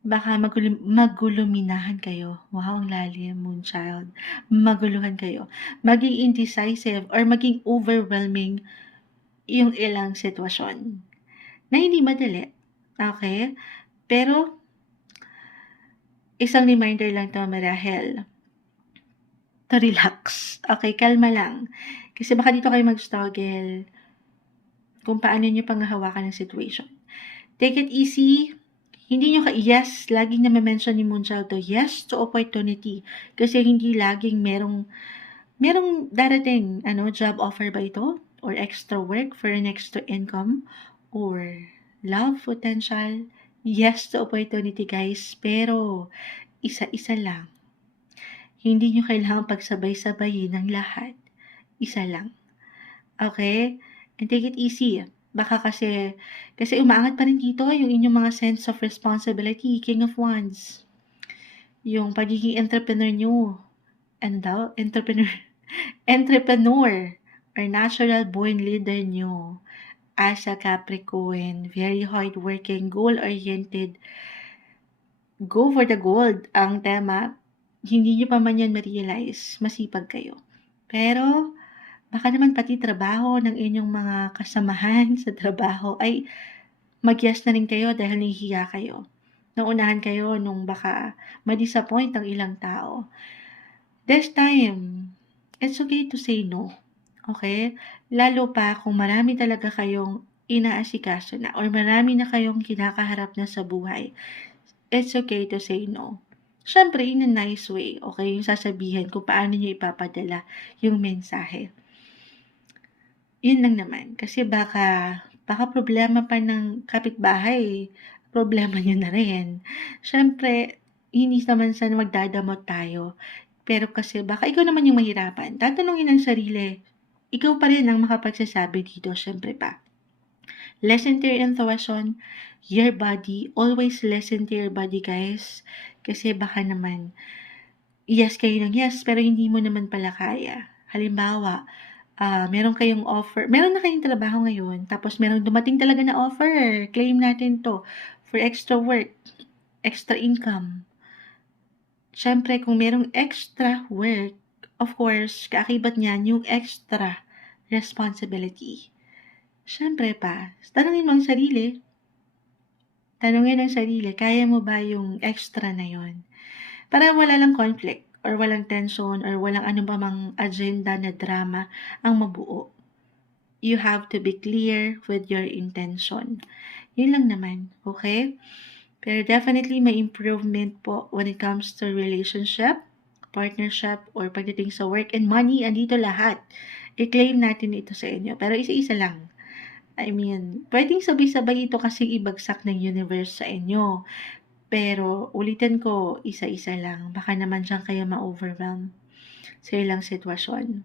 baka maguluminahan kayo. Wow, ang lalim, Moonchild. Maguluhan kayo. Maging indecisive or maging overwhelming yung ilang sitwasyon na hindi madali. Okay? Pero, isang reminder lang to, Marahel. To relax. Okay, kalma lang. Kasi baka dito kayo mag-struggle kung paano nyo panghahawakan ng situation. Take it easy. Hindi nyo yes, laging na-mention ni Moonchild to, yes to opportunity. Kasi hindi laging merong darating, job offer ba ito? Or extra work for an extra income? Or love potential? Yes to opportunity, guys. Pero, isa-isa lang. Hindi nyo kailangang pagsabay-sabayin ng lahat. Isa lang. Okay? And take it easy. Baka kasi umaangat pa rin dito yung inyong mga sense of responsibility, King of Wands. Yung pagiging entrepreneur nyo. Entrepreneur or natural born leader nyo. As a Capricorn, very hardworking, goal-oriented. Go for the gold ang tema. Hindi nyo pa man yan ma-realize. Masipag kayo. Pero, baka naman pati trabaho ng inyong mga kasamahan sa trabaho ay mag-yes na rin kayo dahil nahihiya kayo. Naunahan kayo nung baka ma-disappoint ang ilang tao. This time, it's okay to say no. Okay? Lalo pa kung marami talaga kayong inaasikaso na or marami na kayong kinakaharap na sa buhay. It's okay to say no. Siyempre, in a nice way. Okay? Yung sasabihin kung paano nyo ipapadala yung mensahe. Yun lang naman. Kasi baka problema pa ng kapitbahay, problema nyo na rin. Siyempre, hindi naman sana magdadamot tayo. Pero kasi baka ikaw naman yung mahirapan. Tatanungin ang sarili, ikaw pa rin ang makapagsasabi dito, siyempre pa. Listen to your intuition, your body. Always listen to your body, guys. Kasi baka naman, yes kayo ng yes, pero hindi mo naman pala kaya. Halimbawa, meron kayong offer, meron na kayong trabaho ngayon, tapos meron dumating talaga na offer, claim natin to, for extra work, extra income. Siyempre, kung merong extra work, of course, kaakibat niyan yung extra responsibility. Siyempre pa, tanungin mo ang sarili. Tanungin ang sarili, kaya mo ba yung extra na yon? Para wala lang conflict, or walang tension, or walang mang agenda na drama ang mabuo. You have to be clear with your intention. Yun lang naman, okay? Pero definitely may improvement po when it comes to relationship, partnership, or pagdating sa work and money. Andito lahat. I-claim natin ito sa inyo. Pero isa-isa lang. I mean, pwedeng sabay-sabay ito kasi ibagsak ng universe sa inyo. Pero ulitin ko, isa-isa lang. Baka naman dyan kayo ma-overwhelm sa ilang sitwasyon.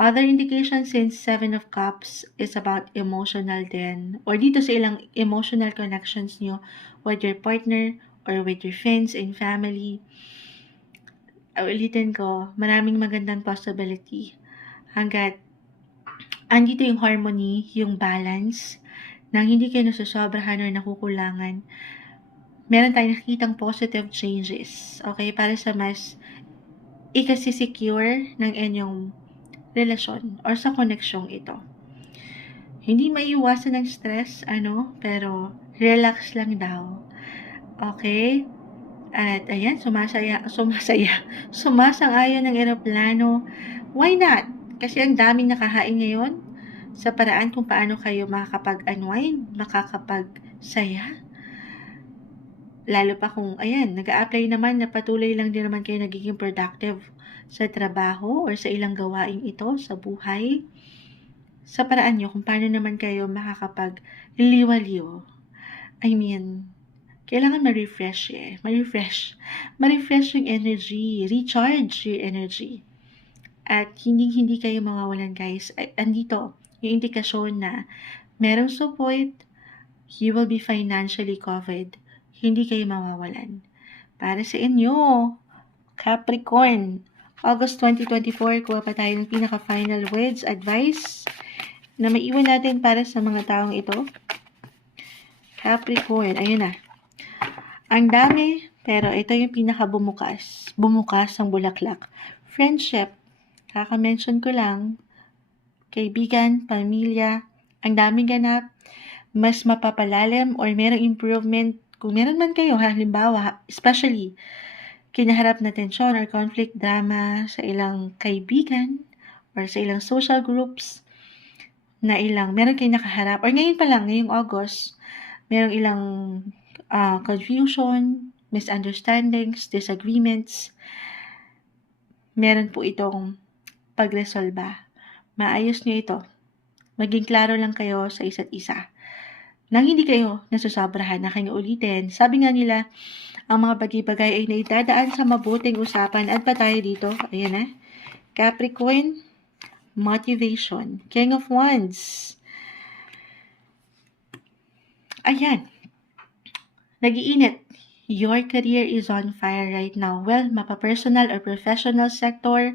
Other indication since 7 of Cups is about emotional din. Or dito sa ilang emotional connections nyo with your partner or with your friends and family. Ulitin ko, maraming magandang possibility. Hanggat andito yung harmony, yung balance, nang hindi kayo nasasobrahan or nakukulangan, meron tayong nakikitang positive changes, okay, para sa mas ikasisecure ng inyong relasyon or sa koneksyong ito. Hindi maiiwasan ng stress, pero relax lang daw. Okay? At ayan, sumasang-ayon ng eroplano. Why not? Kasi ang daming nakahain ngayon sa paraan kung paano kayo makakapag-unwind, makakapagsaya. Lalo pa kung, ayan, nag-a-apply naman na patuloy lang din naman kayo nagiging productive sa trabaho or sa ilang gawain ito sa buhay. Sa paraan nyo kung paano naman kayo makakapag-liwaliw. I mean, kailangan ma-refresh Ma-refresh yung energy. Recharge your energy. At hindi kayo mawawalan, guys. Andito, yung indikasyon na merong support, you will be financially covered. Hindi kayo mawawalan. Para sa inyo, Capricorn, August 2024, kuha pa tayo ng pinaka-final words, advice, na maiwan natin para sa mga taong ito. Capricorn, ayun na. Ang dami, pero ito yung pinaka-bumukas. Bumukas ang bulaklak. Friendship, kaka-mention ko lang, kaibigan, pamilya, ang daming ganap, mas mapapalalim or merong improvement. Kung meron man kayo, halimbawa, especially, kinaharap na tensyon or conflict drama sa ilang kaibigan or sa ilang social groups, meron kayong nakaharap, or ngayon pa lang, ngayong August, merong ilang confusion, misunderstandings, disagreements, meron po itong pagresolba. Maayos nyo ito. Maging klaro lang kayo sa isa't isa. Nang hindi kayo nasusobrahan, na kayo ulitin. Sabi nga nila, ang mga bagay-bagay ay naitadaan sa mabuting usapan. At pa tayo dito? Ayan na. Capricorn, motivation. King of Wands. Ayan. Nag-iinit. Your career is on fire right now. Well, mapa-personal or professional sector,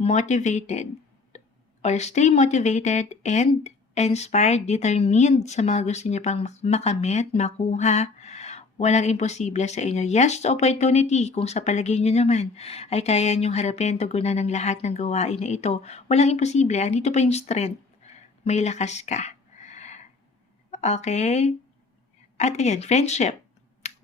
motivated. Or stay motivated and inspired, determined sa mga gusto niyo pang makamit, makuha. Walang imposible sa inyo. Yes, opportunity. Kung sa palagay niyo naman ay kaya niyong harapin, tugunan ng lahat ng gawain na ito, walang imposible. Andito pa yung strength. May lakas ka. Okay? At ayan, friendship.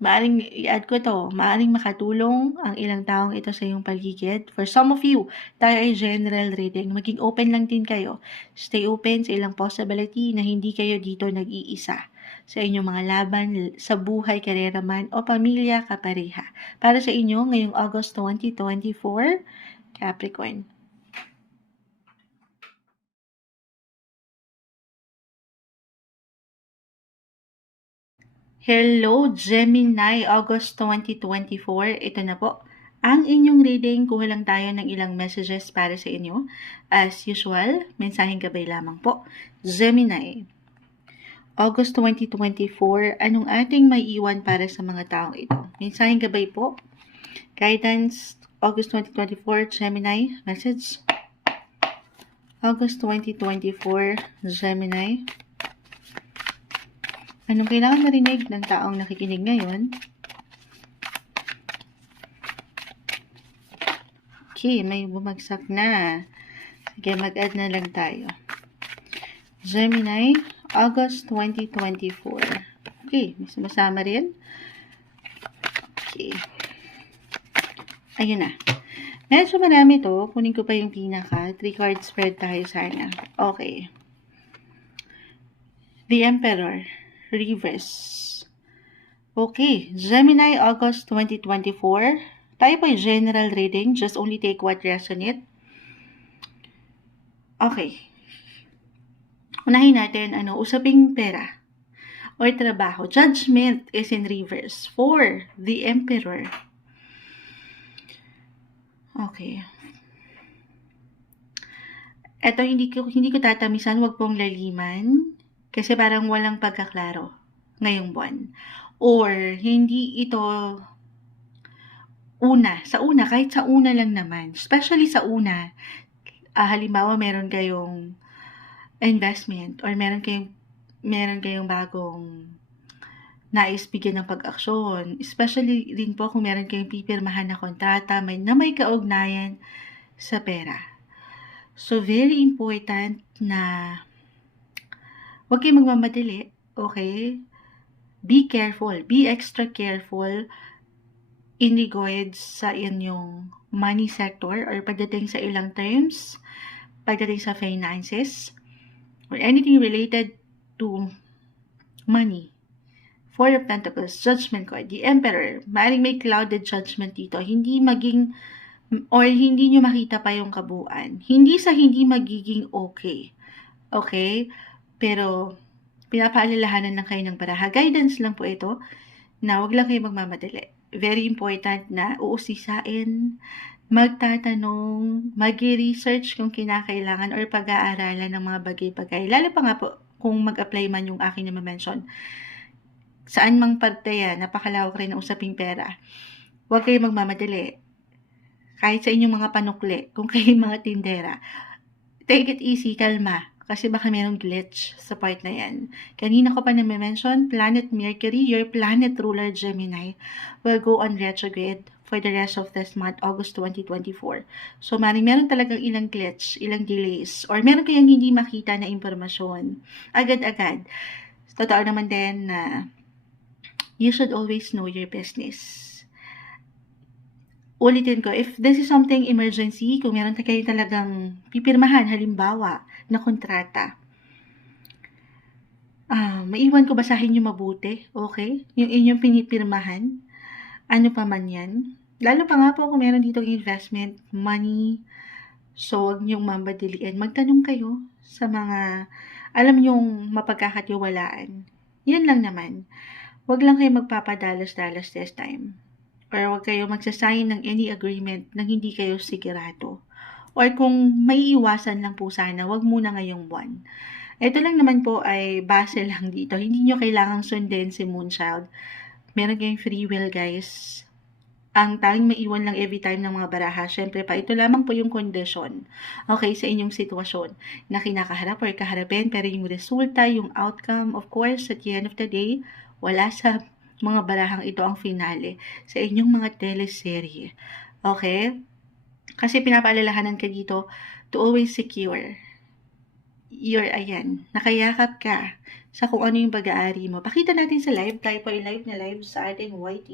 Maaring i-add ko to, maaring makatulong ang ilang taong ito sa iyong paligid. For some of you, tayo ay general reading. Maging open lang din kayo. Stay open sa ilang possibility na hindi kayo dito nag-iisa sa inyong mga laban sa buhay, karera man, o pamilya, kapareha. Para sa inyo, ngayong August 2024, Capricorn. Hello, Gemini, August 2024. Ito na po ang inyong reading. Kuha lang tayo ng ilang messages para sa inyo. As usual, mensaheng gabay lamang po. Gemini, August 2024, anong ating may iwan para sa mga taong ito? Mensaheng gabay po. Guidance, August 2024, Gemini, message. August 2024, Gemini. Anong kailangan marinig ng taong nakikinig ngayon? Okay, may bumagsak na. Sige, mag-add na lang tayo. Gemini, August 2024. Okay, may sumasama rin. Okay. Ayun na. Medyo marami to. Kunin ko pa yung pinaka. 3 card spread tayo sana. Okay. The Emperor. Reverse. Okay, Gemini, August 2024. Tayo po yung general reading. Just only take what resonate. Okay. Unahin natin, usaping pera or trabaho. Judgment is in reverse for the Emperor. Okay. Ito, hindi ko tatamisan. Huwag pong laliman. Kasi parang walang pagkaklaro ngayong buwan. Or, hindi ito kahit sa una lang naman. Especially sa una, halimbawa meron kayong investment or meron kayong meron kayong bagong nais bigyan ng pag-aksyon. Especially din po kung meron kayong pipirmahan na kontrata na may kaugnayan sa pera. So, very important na huwag kayong magmamadali, okay? Be careful, be extra careful in regards sa inyong money sector or pagdating sa ilang terms, pagdating sa finances, or anything related to money. Four of Pentacles, Judgment card, the Emperor. Maaaring may clouded judgment dito. Hindi maging, or hindi nyo makita pa yung kabuuan. Hindi sa hindi magiging okay. Okay? Pero, pinapaalalahanan lang kayo ng baraha. Guidance lang po ito na wag lang kayo magmamadali. Very important na uusisain, magtatanong, mag-research kung kinakailangan or pag-aaralan ng mga bagay-bagay. Lalo pa nga po kung mag-apply man yung aking na ma-mention. Saan mang parte yan, napakalawak rin ng usaping pera. Huwag kayong magmamadali. Kahit sa inyong mga panukli, kung kayong mga tindera, take it easy, kalma. Kasi baka mayroong glitch sa part na yan. Kanina ko pa na-mention, Planet Mercury, your planet ruler Gemini, will go on retrograde for the rest of this month, August 2024. So, meron talagang ilang glitch, ilang delays, or meron kayong hindi makita na impormasyon. Agad-agad. Totoo naman din na you should always know your business. Ulitin ko, if this is something emergency, kung meron kayo talagang pipirmahan, halimbawa, na kontrata, maiwan ko basahin nyo mabuti, okay? Yung inyong pinipirmahan, ano pa man yan. Lalo pa nga po kung meron ditong investment, money, so huwag nyong mamadiliin. Magtanong kayo sa mga, alam nyong mapagkakatiwalaan. Yan lang naman. Huwag lang kayo magpapadalas-dalas this time. Or huwag kayo magsasign ng any agreement nang hindi kayo sigurado. Or kung may iwasan lang po sana, huwag muna ngayong buwan. Ito lang naman po ay base lang dito. Hindi nyo kailangang sundin si Moonchild. Meron kayong free will, guys. Ang tanging maiwan lang every time ng mga baraha, syempre pa, ito lamang po yung condition, okay, sa inyong sitwasyon na kinakaharap or kaharapin, pero yung resulta, yung outcome, of course, at the end of the day, wala sa mga barahang ito ang finale sa inyong mga teleserye. Okay? Kasi pinapaalalahanan ka dito to always secure nakayakap ka sa kung ano yung pag-aari mo. Pakita natin sa live, tayo po live na live sa ating YT.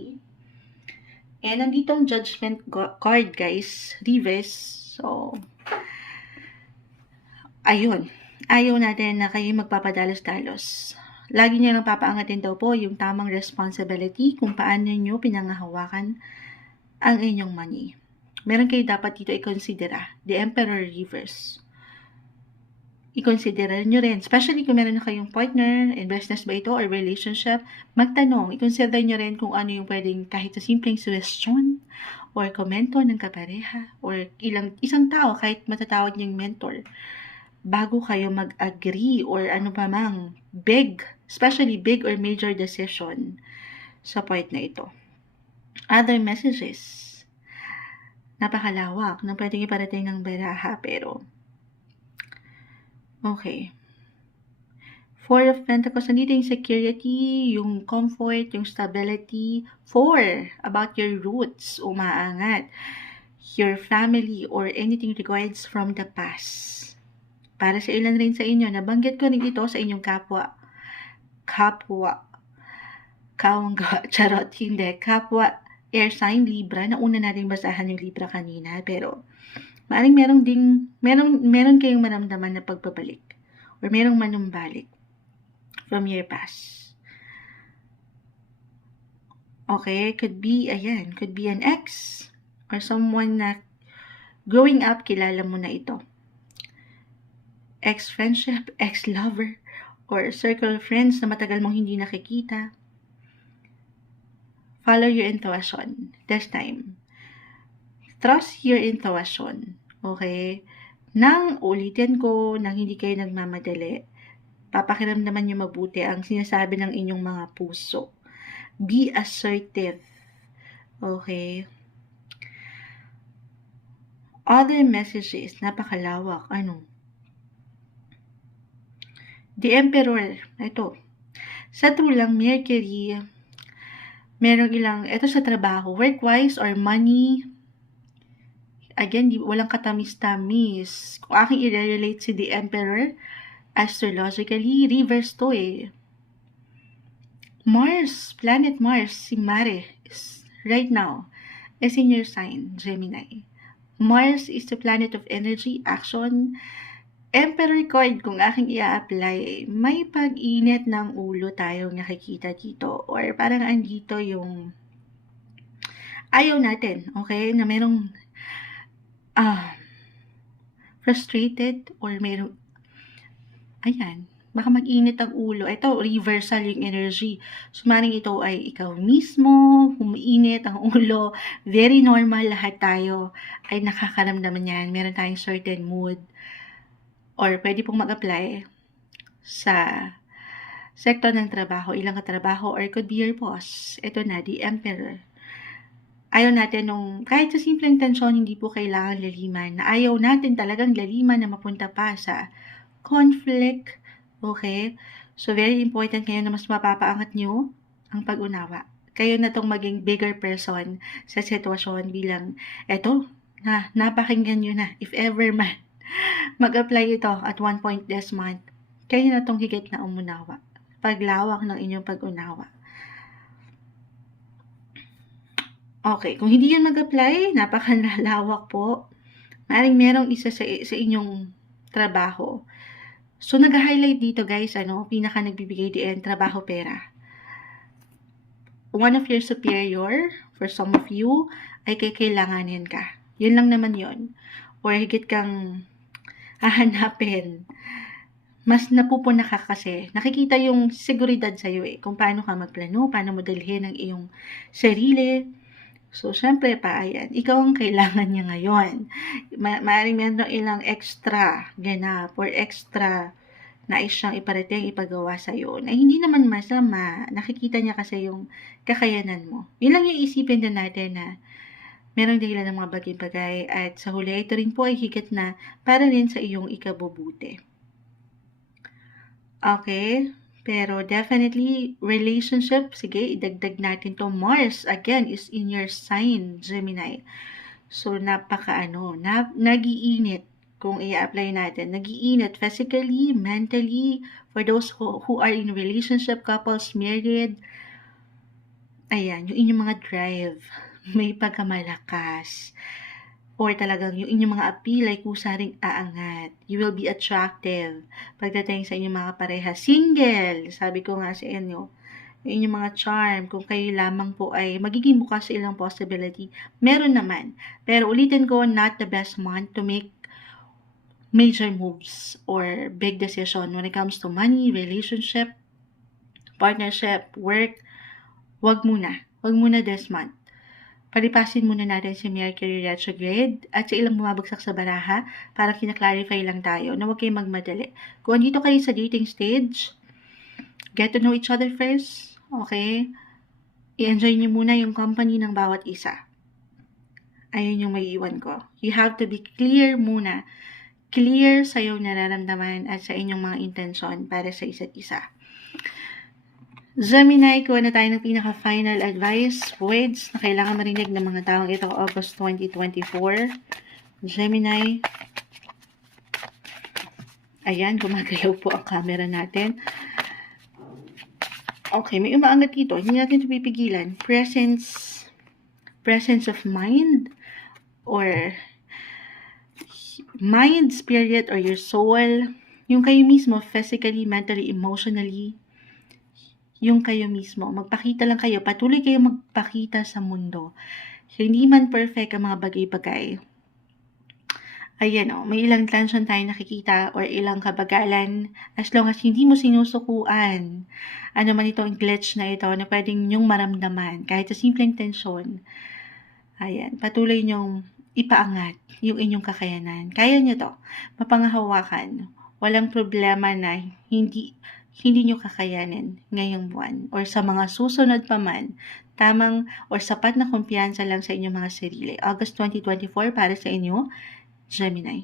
And nandito ang judgment card, guys. Reverse. So, ayun. Ayaw natin na kayo magpapadalos-dalos. Lagi niyo lang papaangatin daw po yung tamang responsibility kung paano niyo pinangahawakan ang inyong money. Meron kayo dapat dito i-considera. The Emperor Reverse. I-consider nyo rin, especially kung meron na kayong partner, in business ba ito, or relationship, magtanong, i-consider nyo rin kung ano yung pwedeng kahit sa simpleng suggestion, or komento ng kapareha, or isang tao, kahit matatawag niyang mentor, bago kayo mag-agree, or ano pa mang big, especially big or major decision sa point na ito. Other messages, napakalawak na pwedeng iparating ng baraha, pero okay. Four of Pentacles, nandito yung security, yung comfort, yung stability. Four, about your roots, umaangat. Your family or anything regards from the past. Para sa ilan rin sa inyo, nabanggit ko rin ito sa inyong kapwa, charot, hindi, kapwa, air sign, Libra, nauna na rin basahan yung Libra kanina, pero maaaring meron kayong maramdaman na pagpabalik or merong manumbalik from your past. Okay, could be an ex or someone na growing up, kilala mo na ito. Ex-friendship, ex-lover, or circle of friends na matagal mong hindi nakikita. Follow your intuition this time. Trust your intuition. Okay? Nang ulitin ko, nang hindi kayo nagmamadali, papakiramdaman nyo mabuti ang sinasabi ng inyong mga puso. Be assertive. Okay? Other messages, napakalawak. The Emperor, ito. Sa true lang, Mercury, merong ilang, ito sa trabaho, work-wise or money, again, walang katamis-tamis. Kung aking i-relate si The Emperor, astrologically, reverse to eh. Mars, planet Mars, si Mare, is right now, is in your sign, Gemini. Mars is the planet of energy, action. Emperor card, kung aking i-apply, may pag-init ng ulo tayong nakikita dito. Or parang andito yung ayaw natin, okay? Na merong frustrated or merong, ayan, baka mag-init ang ulo. Ito, reversal yung energy. Sumaring ito ay ikaw mismo, umiinit ang ulo. Very normal, lahat tayo ay nakakaramdaman yan. Meron tayong certain mood. Or pwede pong mag-apply sa sektor ng trabaho, ilang katrabaho, or could be your boss. Ito na, the Emperor. Ayaw natin nung, kahit sa simpleng tensyon, hindi po kailangan laliman. Na ayaw natin talagang laliman na mapunta pa sa conflict. Okay? So, very important ngayon na mas mapapaangat nyo ang pag-unawa. Kayo na tong maging bigger person sa sitwasyon bilang, eto, napakinggan nyo na, if ever man, mag-apply ito at one point this month. Kayo na tong higit na umunawa. Paglawak ng inyong pag-unawa. Okay, kung hindi yan mag-apply, napakalawak po. Maring merong isa sa inyong trabaho. So, nag-highlight dito guys, pinaka nagbibigay diyan, trabaho pera. One of your superior, for some of you, ay kailanganin ka. Yun lang naman yun. Or higit kang hahanapin. Mas napupuna ka kasi. Nakikita yung seguridad sa'yo kung paano ka magplano, paano mo dalhin ang iyong sarili. So, syempre pa, ayan, ikaw ang kailangan niya ngayon. Maaaring meron ilang extra ganap or extra nais siyang iparating, ipagawa sa'yo na hindi naman masama. Nakikita niya kasi yung kakayanan mo. Yun lang yung isipin din natin na merong dahilan ng mga bagay-bagay at sa huli, ito rin po ay higit na para rin sa iyong ikabubuti. Okay? Pero definitely, relationship, sige, idagdag natin to. Mars, again, is in your sign, Gemini. So, nag-iinit kung i-apply natin. Nag-iinit physically, mentally, for those who are in relationship, couples, married. Ayan, yung inyong mga drive, may pagkamalakas. Or talagang yung inyong mga appeal ay kusaring aangat. You will be attractive pagdating sa inyong mga pareha. Single, sabi ko nga sa inyo, yung inyong mga charm, kung kayo lamang po ay magiging bukas sa ilang possibility, meron naman. Pero ulitin ko, not the best month to make major moves or big decision when it comes to money, relationship, partnership, work. Wag muna this month. Palipasin muna natin si Mercury retrograde at sa ilang bumabagsak sa baraha para kinaklarify lang tayo na huwag kayong magmadali. Kung andito kayo sa dating stage, get to know each other first, okay? I-enjoy niyo muna yung company ng bawat isa. Ayun yung may iwan ko. You have to be clear muna. Clear sa iyong nararamdaman at sa inyong mga intensyon para sa isa't isa. Gemini, kuha na tayo ng pinaka-final advice, words na kailangan marinig ng mga taong ito August 2024. Gemini. Ayan, gumagalaw po ang camera natin. Okay, may umaangat dito. Hindi natin ito pipigilan. Presence of mind or mind, spirit, or your soul. Yung kayo mismo, physically, mentally, emotionally, yung kayo mismo. Magpakita lang kayo. Patuloy kayo magpakita sa mundo. Hindi man perfect ang mga bagay-bagay. Ayan may ilang tension tayo nakikita or ilang kabagalan as long as hindi mo sinusukuan. Ano man itong glitch na ito na pwedeng nyong maramdaman kahit sa simpleng tension. Ayan, patuloy nyong ipaangat yung inyong kakayanan. Kaya nyo to. Mapangahawakan. Walang problema na hindi nyo kakayanin ngayong buwan or sa mga susunod pa man, tamang or sapat na kumpiyansa lang sa inyong mga sarili. August 2024 para sa inyo, Gemini.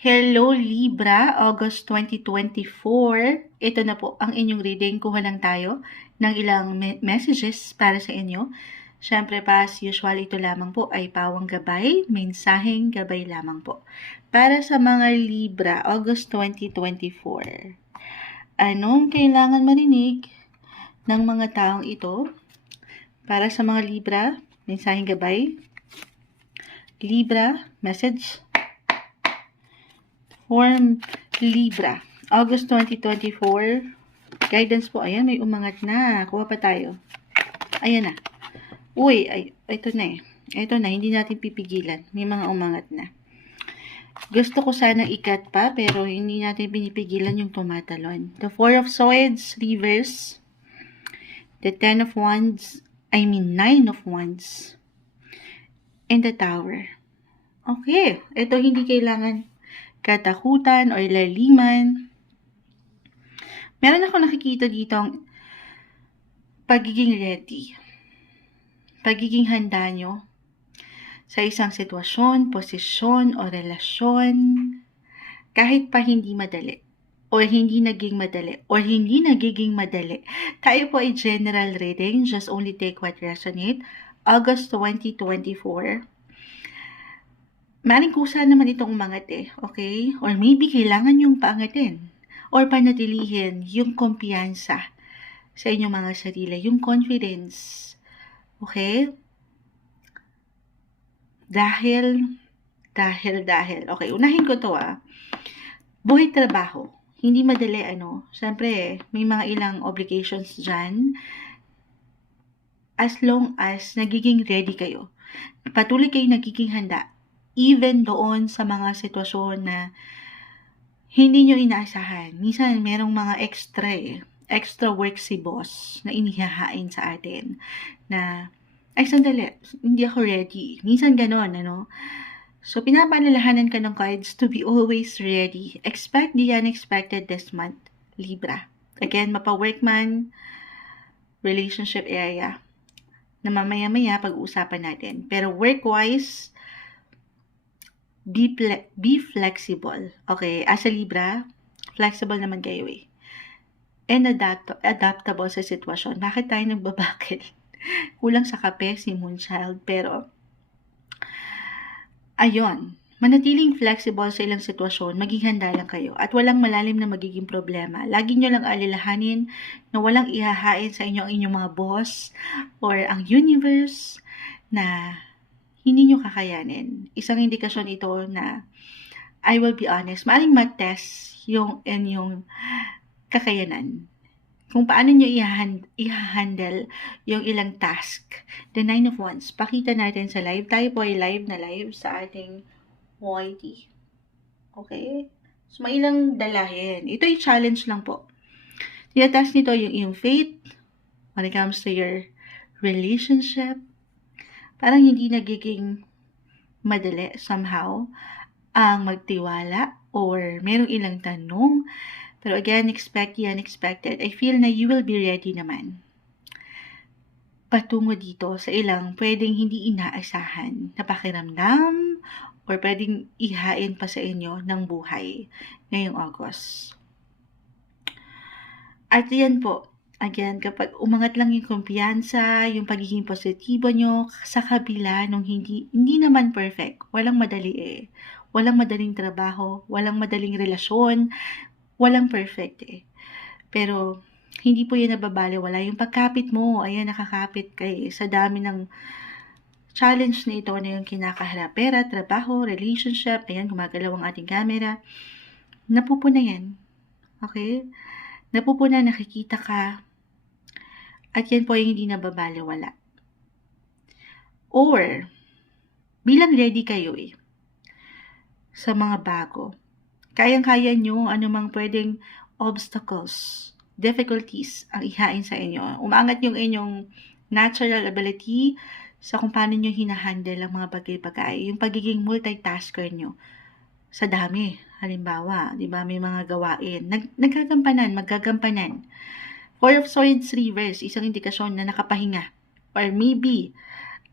Hello Libra, August 2024. Ito na po ang inyong reading. Kuha lang tayo ng ilang messages para sa inyo. Siyempre pa, as usual, ito lamang po ay pawang gabay, mensaheng gabay lamang po. Para sa mga Libra, August 2024. Anong kailangan marinig ng mga taong ito? Para sa mga Libra, mensaheng gabay. Libra, message. Form Libra, August 2024. Guidance po, ayan, may umangat na. Kuha pa tayo. Ayan na. Uy, ito na eh. Ito na, hindi natin pipigilan. May mga umangat na. Gusto ko sana ikat pa, pero hindi natin pinipigilan yung tumatalon. The Four of Swords, reverse. The Nine of Wands. And the Tower. Okay, ito hindi kailangan katakutan or laliman. Meron ako nakikita dito ang pagiging ready. Pagiging handa nyo sa isang sitwasyon, posisyon, o relasyon. Kahit pa hindi madali. Or hindi naging madali. Tayo po ay general reading. Just only take what resonate. August 2024. Maring kusa naman itong umangat eh, okay? Or maybe kailangan yung paangatin or panatilihin yung kumpiyansa sa inyong mga sarili, yung confidence, okay? Dahil. Okay, unahin ko to Buhay trabaho. Hindi madali Siyempre, may mga ilang obligations dyan. As long as nagiging ready kayo. Patuloy kayo nagiging handa. Even doon sa mga sitwasyon na hindi nyo inaasahan. Minsan, merong mga extra work si boss na inihahain sa atin. Na, ay sandali, hindi ako ready. Minsan ganon, So, pinapaalalahanan ka ng cards to be always ready. Expect the unexpected this month, Libra. Again, mapa-work man, relationship area, na mamaya-maya pag-uusapan natin. Pero work-wise, be flexible. Okay, as a Libra, flexible naman kayo eh. And adaptable sa sitwasyon. Bakit tayo nagbabakil? Kulang sa kape si Moonchild, pero ayun, manatiling flexible sa ilang sitwasyon, maging handa lang kayo at walang malalim na magiging problema. Lagi nyo lang alalahanin na walang ihahain sa inyo ang inyong mga boss or ang universe na hindi nyo kakayanin. Isang indikasyon ito na, I will be honest, maaaring matest yung inyong kakayanan. Kung paano nyo i-handle yung ilang task. The Nine of Wands. Pakita natin sa live. Tayo po ay live sa ating YT. Okay? So, may ilang dalahin. Ito ay challenge lang po. Tinatask nito yung iyong faith when it comes to your relationship. Parang hindi nagiging madali somehow ang magtiwala or merong ilang tanong. Pero again, expect the unexpected. I feel na you will be ready naman. Patungo dito sa ilang pwedeng hindi inaasahan na pakiramdam or pwedeng ihain pa sa inyo ng buhay ngayong August. At yan po, again, kapag umangat lang yung kumpiyansa, yung pagiging positibo nyo, sa kabila nung hindi naman perfect, walang madali eh. Walang madaling trabaho, walang madaling relasyon, walang perfect eh. Pero, hindi po yan nababaliwala. Yung pagkapit mo, ayan, nakakapit kay sa dami ng challenge na ito na yung kinakaharap. Pera, trabaho, relationship, ayan, gumagalaw ang ating camera. Napupuna yan. Okay? Napupuna, nakikita ka. At yan po yung hindi nababaliwala. Or, bilang ready kayo eh, sa mga bago. Kayang-kaya nyo anumang pwedeng obstacles, difficulties ang ihain sa inyo. Umangat yung inyong natural ability sa kung paano nyo hinahandle ang mga bagay-bagay. Yung pagiging multitasker nyo sa dami. Halimbawa, di ba, may mga gawain. Magagampanan. Four of Swords reverse, isang indikasyon na nakapahinga. Or maybe,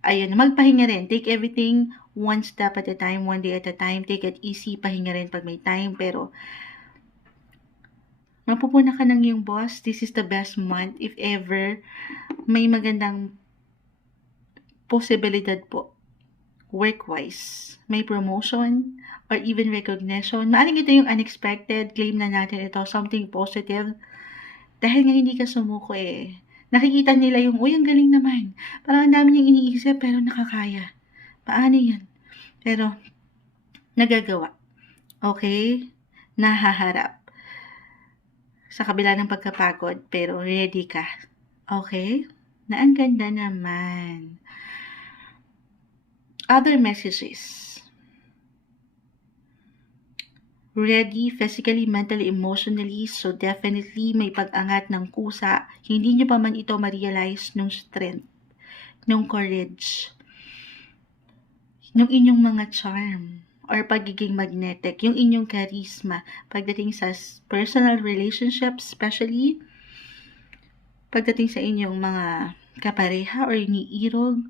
ayun, magpahinga rin. Take everything one step at a time, one day at a time. Take it easy, pahinga rin pag may time, pero mapupuna ka ng iyong boss. This is the best month if ever may magandang posibilidad po work-wise. May promotion or even recognition. Maaring ito yung unexpected. Claim na natin ito, something positive. Dahil nga hindi ka sumuko nakikita nila yung, uy, ang galing naman. Parang ang dami niyang iniisip pero nakakaya. Paano yan? Pero, nagagawa. Okay? Nahaharap. Sa kabila ng pagkapagod, pero ready ka. Okay? Na ang ganda naman. Other messages. Ready physically, mentally, emotionally. So definitely may pag-angat ng kusa. Hindi nyo pa man ito ma-realize nung strength, nung courage, nung inyong mga charm, or pagiging magnetic, yung inyong charisma, pagdating sa personal relationships, especially pagdating sa inyong mga kapareha or iniirog.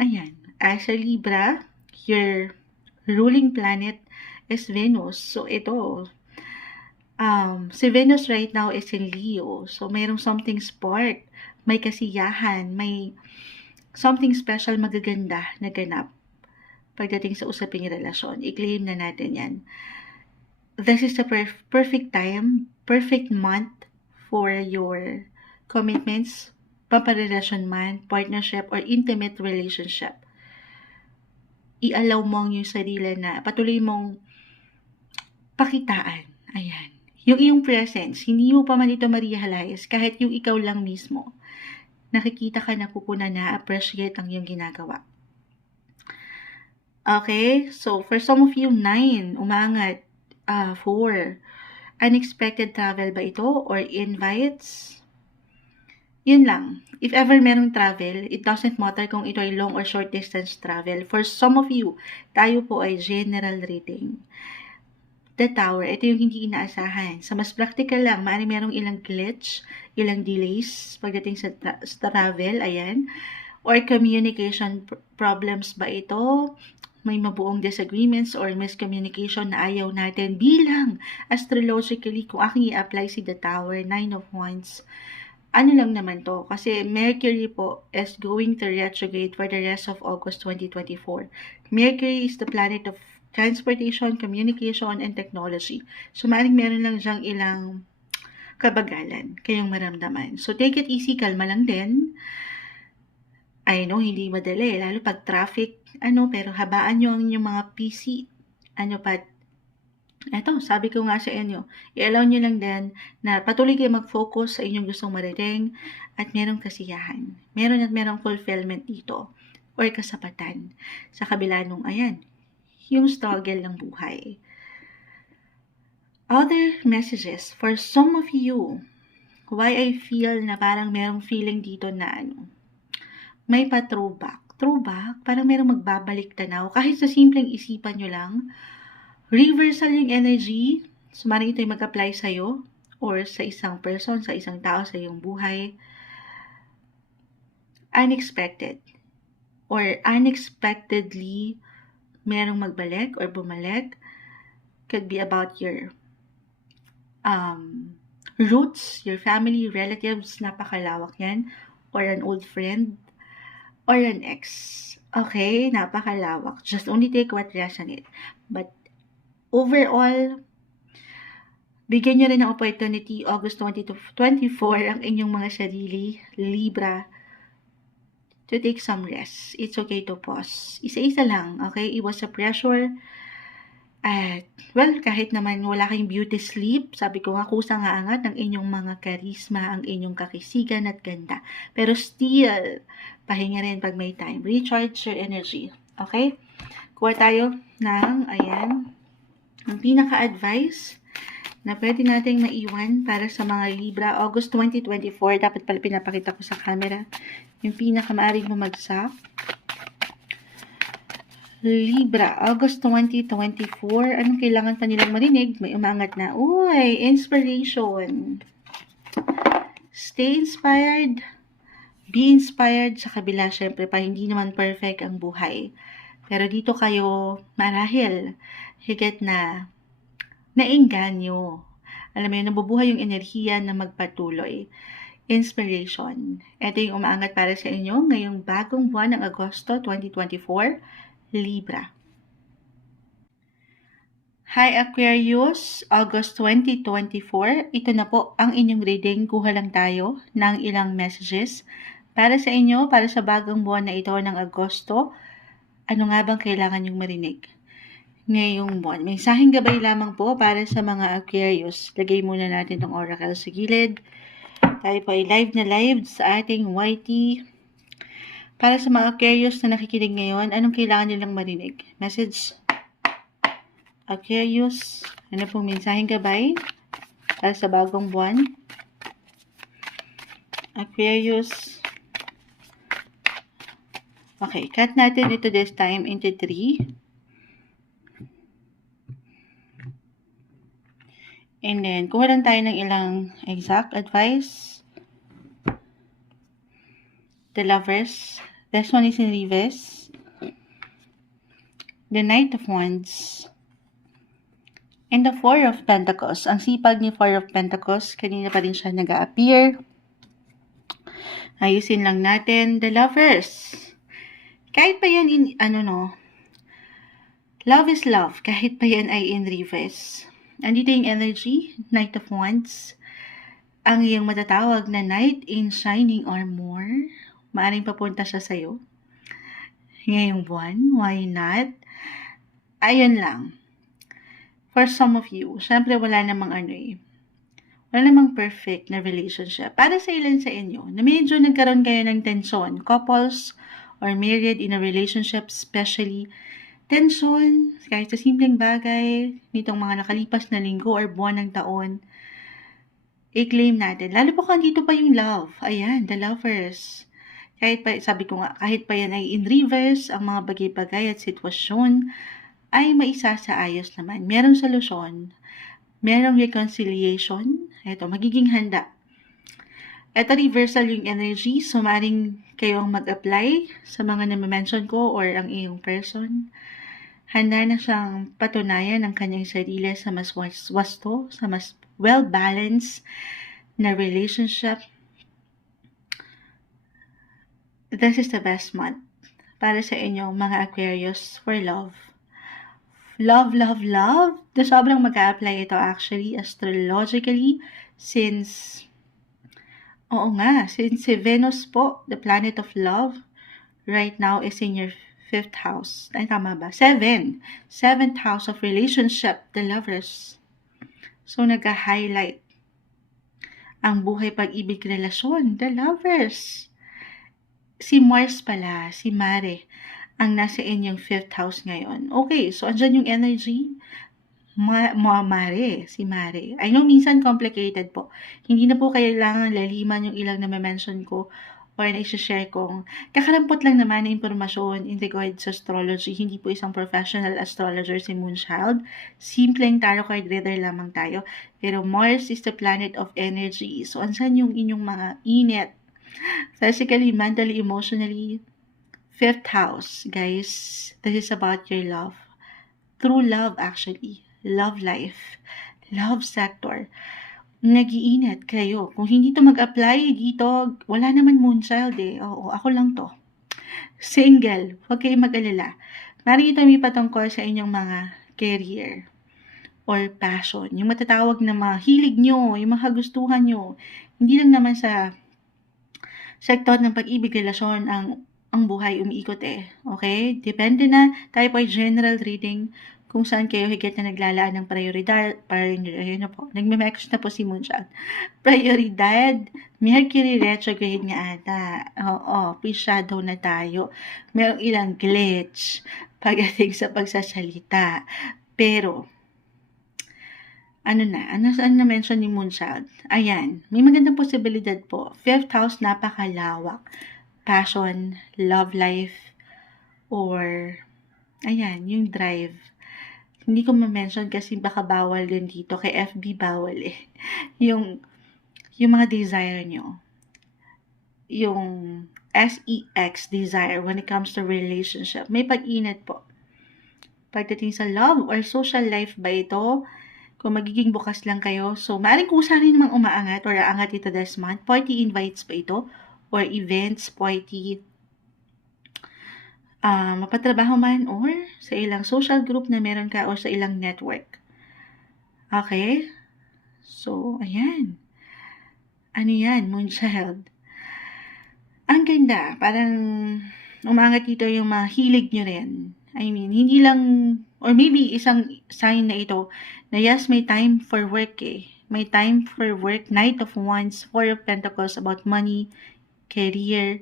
Ayan. As a Libra, your ruling planet is Venus. So, ito, si Venus right now is in Leo. So, mayroong something spark, may kasiyahan, may something special magaganda na ganap pagdating sa usaping relasyon. I-claim na natin yan. This is the perfect time, perfect month for your commitments, pamparelasyon man, partnership, or intimate relationship. I-allow mo yung sarili na patuloy mong pakitaan. Ayan. Yung iyong presence, hindi mo pa man ito ma-realize kahit yung ikaw lang mismo. Nakikita ka na pupuna na appreciate ang iyong ginagawa. Okay? So, for some of you, 9, umangat. 4, unexpected travel ba ito or invites? Yun lang. If ever merong travel, it doesn't matter kung ito ay long or short distance travel. For some of you, tayo po ay general reading. The Tower, ito yung hindi inaasahan. Sa mas practical lang, maaaring merong ilang glitch, ilang delays pagdating sa travel, ayan. Or communication problems ba ito? May mabuong disagreements or miscommunication na ayaw natin bilang astrologically, kung aking i-apply si The Tower, 9 of Wands, ano lang naman to, kasi Mercury po is going to retrograde for the rest of August 2024. Mercury is the planet of transportation, communication, and technology. So, maaaring meron lang siyang ilang kabagalan kayong maramdaman. So, take it easy, kalma lang din. I know, hindi madali, lalo pag traffic, pero habaan nyo ang inyong mga PC, eto, sabi ko nga sa inyo, i-allow nyo lang din na patuloy kayo mag-focus sa inyong gustong mariting at merong kasiyahan. Merong fulfillment dito or kasapatan sa kabila nung, yung struggle ng buhay. Other messages, for some of you, why I feel na parang merong feeling dito na may pa-throwback. Throwback, parang merong magbabalik tanaw. Kahit sa simpleng isipan nyo lang, reversal yung energy, so maaaring ito yung mag-apply sa'yo or sa isang person, sa isang tao sa iyong buhay. Unexpected or unexpectedly merong magbalik or bumalik. Could be about your roots, your family, relatives, napakalawak yan, or an old friend, or an ex. Okay, napakalawak. Just only take what resonates. But overall, bigyan nyo rin ng opportunity, August 2024, ang inyong mga sarili, Libra, to take some rest. It's okay to pause. Isa-isa lang, okay? Iwas sa pressure. At, kahit naman wala kayong beauty sleep, sabi ko nga, kusang aangat ang inyong mga karisma, ang inyong kakisigan at ganda. Pero still, pahinga rin pag may time. Recharge your energy. Okay? Kuha tayo ng, ang pinaka-advice na pwede nating maiwan para sa mga Libra, August 2024, dapat pala pinapakita ko sa camera, yung pinaka-maaring bumagsak. Libra, August 2024, anong kailangan pa nilang marinig? May umangat na, inspiration. Stay inspired, Be inspired sa kabila, syempre pa hindi naman perfect ang buhay. Pero dito kayo marahil higit na naengganyo. Alam mo yun, nabubuhay yung enerhiya na magpatuloy. Inspiration. Ito yung umaangat para sa inyo ngayong bagong buwan ng Agosto 2024, Libra. Hi Aquarius, August 2024. Ito na po ang inyong reading. Kuha lang tayo ng ilang messages para sa inyo, para sa bagong buwan na ito ng Agosto. Ano nga bang kailangan nyong marinig ngayong buwan? Mensaheng gabay lamang po para sa mga Aquarius. Lagay muna natin tong oracle sa gilid. Tayo po ay live na live sa ating YT. Para sa mga Aquarius na nakikinig ngayon, anong kailangan nilang marinig? Message Aquarius, ano pong mensaheng gabay para sa bagong buwan? Aquarius. Okay, cut natin ito this time into 3. And then, kuha lang tayo ng ilang exact advice. The Lovers. This one is in reverse. The Knight of Wands. And the Four of Pentacles. Ang sipag ni Four of Pentacles, kanina pa rin siya nag-a-appear. Ayusin lang natin. The Lovers. Kahit pa yan love is love. Kahit pa yan ay in reverse. Andito yung energy, Knight of Wands. Ang iyong matatawag na Knight in Shining Armor. Maaring papunta siya sa'yo. Ngayong buwan, why not? Ayun lang. For some of you, syempre wala namang wala namang perfect na relationship. Para sa ilan sa inyo, na medyo nagkaroon kayo ng tensyon, couples or married in a relationship, especially tensyon, kahit sa simpleng bagay, nitong mga nakalipas na linggo or buwan ng taon, i-claim natin. Lalo pa kung dito pa yung love. Ayan, the Lovers. Kahit pa, sabi ko nga, kahit pa yan ay in reverse, ang mga bagay-bagay at sitwasyon ay maisasaayos naman. Merong solusyon. Merong reconciliation. Ito, magiging handa. Ito, reversal yung energy. So, maring kayong mag-apply sa mga na-mention ko or ang iyong person. Handa na siyang patunayan ang kanyang sarili sa mas wasto, sa mas well-balanced na relationship. This is the best month para sa inyong mga Aquarius for love. Love, love, love. Na sobrang mag-a-apply ito actually astrologically since si Venus po, the planet of love, right now is in your 5th house. Ay, tama ba? 7th house of relationship, the Lovers. So, nag-highlight ang buhay pag-ibig relasyon, the Lovers. Si Mars pala, si Mare, ang nasa inyong 5th house ngayon. Okay, so andyan yung energy. Si Mare. I know minsan complicated po. Hindi na po kailangan laliman yung ilang na mention ko or na i-share kong kakarampot lang naman na impormasyon in regards sa astrology. Hindi po isang professional astrologer si Moonchild. Simpleng tarot card reader lamang tayo. Pero Mars is the planet of energy. So, andyan yung inyong mga init. Physically, mentally, emotionally. 5th house, guys. This is about your love. True love, actually. Love life. Love sector. Nag-iinit kayo. Kung hindi to mag-apply dito, wala naman Moonchild eh. Oo, ako lang to. Single. Huwag kayong mag-alala. Maring ito may patungkol sa inyong mga career or passion. Yung matatawag na mga hilig nyo, yung mga gustuhan nyo. Hindi lang naman sa sektor ng pag-ibig, relasyon ang buhay umiikot eh. Okay? Depende na. Tayo po ay general reading kung saan kayo higit na naglalaan ng prioridad. Nagme-message na po si Moonchild. Prioridad. Mercury retrograde nga ata. Oo, pre-shadow na tayo. Merong ilang glitch pagdating sa pagsasalita. Pero, ano na-mention ni Moonchild? Ayan, may magandang posibilidad po. 5th house, napakalawak. Passion, love life, or, ayan, yung drive. Hindi ko ma-mention kasi baka bawal din dito. Kay FB bawal eh. Yung mga desire nyo. yung sex, desire, when it comes to relationship. May pag-inat po. Pagdating sa love or social life ba ito, kung magiging bukas lang kayo, so maaaring kusa rin namang umaangat or aangat ito this month. Party invites ba ito? Or events, party, mapatrabaho man or sa ilang social group na meron ka or sa ilang network. Okay? So, ayan. Ano yan, Moonchild? Ang ganda. Parang umangat dito yung mga hilig nyo rin. I mean, hindi lang, or maybe isang sign na ito, na yes, may time for work eh. May time for work, Knight of Wands, Four of Pentacles about money, career.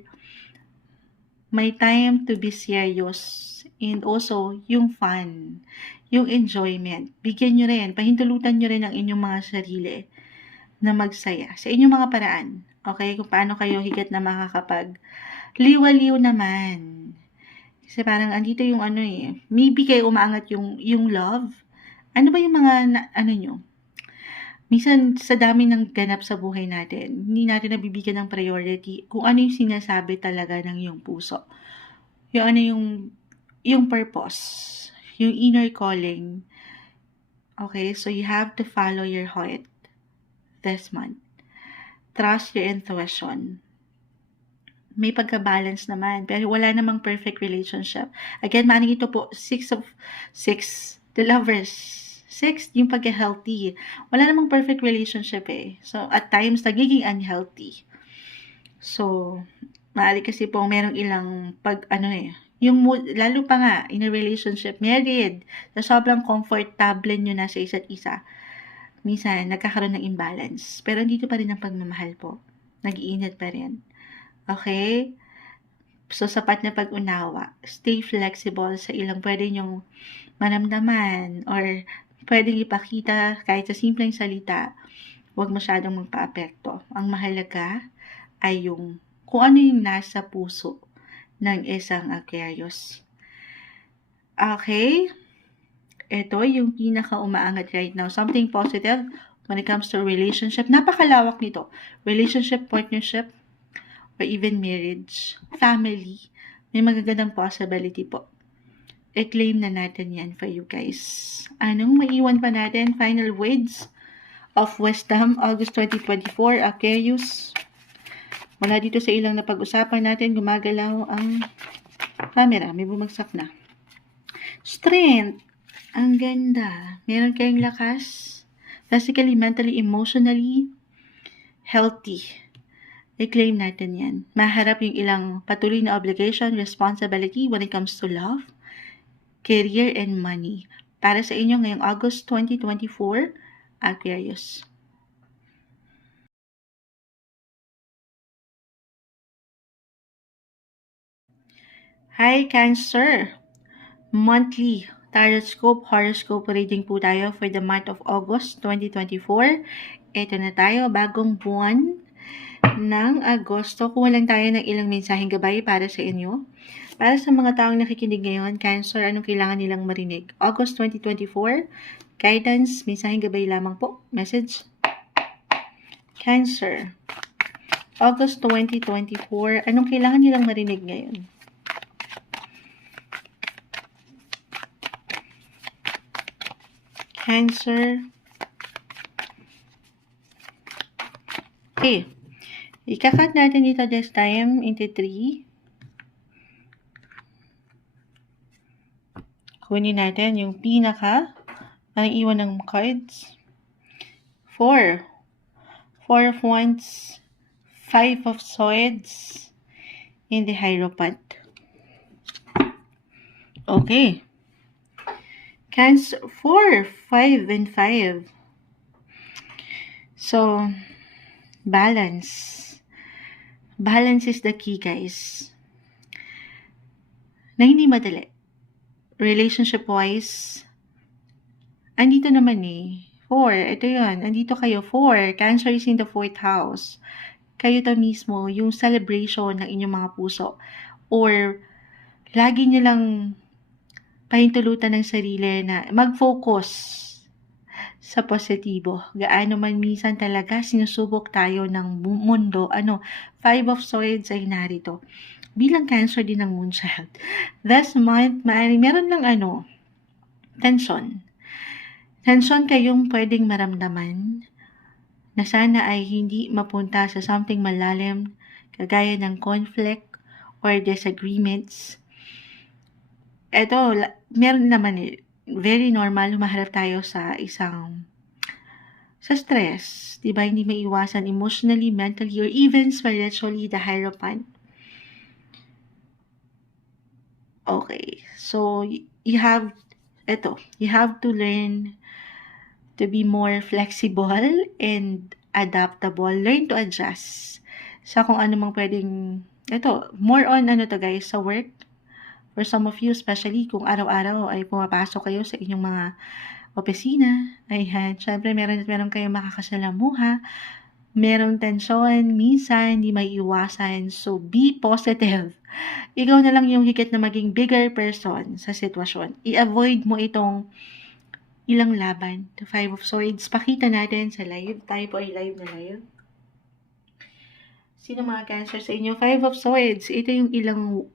May time to be serious. And also, yung fun, yung enjoyment. Bigyan nyo rin, pahintulutan nyo rin ang inyong mga sarili na magsaya sa inyong mga paraan. Okay? Kung paano kayo higit na makakapag liwaliw naman. Kasi parang andito yung ano eh, maybe kayo umaangat yung love. Ano ba yung mga, ano nyo? Minsan, sa dami ng ganap sa buhay natin, hindi natin nabibigyan ng priority kung ano yung sinasabi talaga ng iyong puso. Yung ano yung purpose, yung inner calling. Okay, so you have to follow your heart this month. Trust your intuition. May pagka-balance naman, pero wala namang perfect relationship. Again, maning ito po, 6, the lovers. 6, yung pagka-healthy. Wala namang perfect relationship eh. So, at times, nagiging unhealthy. So, maaari kasi po merong ilang yung mood, lalo pa nga, in a relationship, married, na sobrang comfortable nyo na sa isa't isa. Minsan, nagkakaroon ng imbalance. Pero dito pa rin ang pagmamahal po. Nag-iingat pa rin. Okay? So, sapat na pag-unawa. Stay flexible sa ilang pwede nyong maramdaman or pwedeng ipakita kahit sa simpleng salita. Huwag masyadong magpa-apekto. Ang mahalaga ay yung kung ano yung nasa puso ng isang Aquarius. Okay? Ito yung pinaka-umaangat right now. Something positive when it comes to relationship. Napakalawak nito. Relationship, partnership, or even marriage, family, may magagandang possibility po. I-claim na natin yan for you guys. Anong maiwan pa natin? Final words of wisdom, August 2024, Aquarius. Wala dito sa ilang na pag-usapan natin, gumagalaw ang camera, may bumagsak na. Strength, ang ganda. Meron kayong lakas, physically, mentally, emotionally, healthy. I-claim natin yan. Maharap yung ilang patuloy na obligation, responsibility when it comes to love, career, and money. Para sa inyo ngayong August 2024, Aquarius. Hi, Cancer! Monthly Tarot Horoscope reading po tayo for the month of August 2024. Ito na tayo, bagong buwan ng Agosto. Kuha lang tayo ng ilang mensaheng gabay para sa inyo. Para sa mga taong nakikinig ngayon, Cancer, anong kailangan nilang marinig? August 2024, guidance, mensaheng gabay lamang po. Message. Cancer, August 2024, anong kailangan nilang marinig ngayon? Cancer. Okay. Ikakat natin dito this time into 3. Kunin natin yung pinaka ang iwan ng cards. 4. 4 of Wands. 5 of Swords. In the Hierophant. Okay. Cancer 4, 5, and 5. So, balance. Balance is the key, guys. Na hindi madali. Relationship-wise, andito naman eh. 4, ito yun. Andito kayo. 4, Cancer is in the 4th house. Kayo to mismo, yung celebration ng inyong mga puso. Or, lagi nyo lang pahintulutan ng sarili na mag-focus sa positibo. Gaano man minsan talaga sinusubok tayo ng mundo, 5 of Swords ay narito. Bilang Cancer din ng Moon Child. This month, meron lang tension. Tension kayong pwedeng maramdaman na sana ay hindi mapunta sa something malalim, kagaya ng conflict or disagreements. Ito, meron naman very normal, humaharap tayo sa stress, di ba? Hindi maiwasan emotionally, mentally, or even spiritually, the Hierophant. Okay, so you have to learn to be more flexible and adaptable. Learn to adjust sa kung ano mang pwedeng, more on guys, sa work. For some of you, especially kung araw-araw ay pumapasok kayo sa inyong mga opisina, ayan, syempre meron kayong makakasalamuha, merong tensyon, minsan hindi may iwasan, so be positive. Ikaw na lang yung higit na maging bigger person sa sitwasyon. I-avoid mo itong ilang laban, the 5 of Swords. Pakita natin sa live, tayo po ay live na live. Sino mga Cancer sa inyo? 5 of Swords, ito yung ilang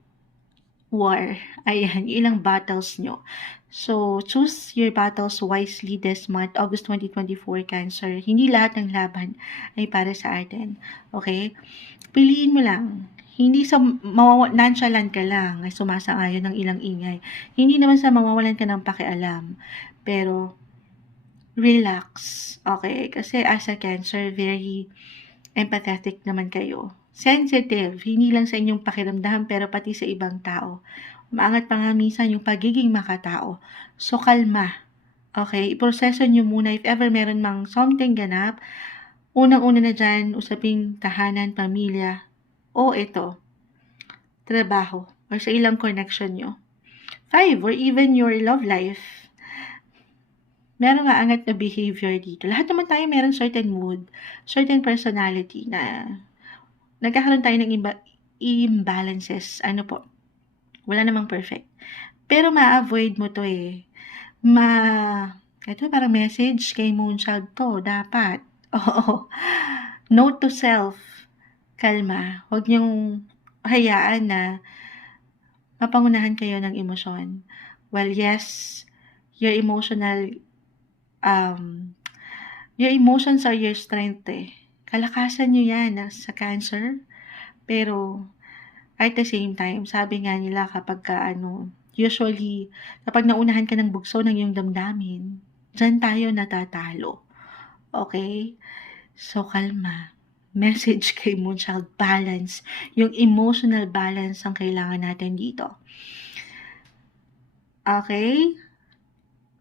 war. Ayan, ilang battles nyo. So, choose your battles wisely this month, August 2024, Cancer. Hindi lahat ng laban ay para sa atin. Okay? Piliin mo lang. Hindi sa nonchalant ka lang ay sumasang-ayon ng ilang ingay. Hindi naman sa mawawalan ka ng pakialam. Pero, relax. Okay? Kasi as a Cancer, very empathetic naman kayo. Sensitive, hindi lang sa inyong pakiramdam pero pati sa ibang tao. Umaangat pa nga minsan yung pagiging makatao. So, kalma. Okay? Iproseso nyo muna if ever meron mang something ganap. Unang-una na dyan, usaping tahanan, pamilya, o trabaho, or sa ilang connection nyo. 5, or even your love life. Meron nga angat na behavior dito. Lahat naman tayo meron certain mood, certain personality na nagkakaroon tayo ng imbalances. Wala namang perfect. Pero ma-avoid mo to ito parang message kay Moonchild to, dapat. Oo. Note to self, kalma. Huwag niyong hayaan na mapangunahan kayo ng emosyon. Well, yes, your emotions are your strength Kalakasan nyo yan sa Cancer. Pero, at the same time, sabi nga nila usually, kapag naunahan ka ng bugso ng iyong damdamin, dyan tayo natatalo. Okay? So, kalma. Message kay Moonchild, balance. Yung emotional balance ang kailangan natin dito. Okay?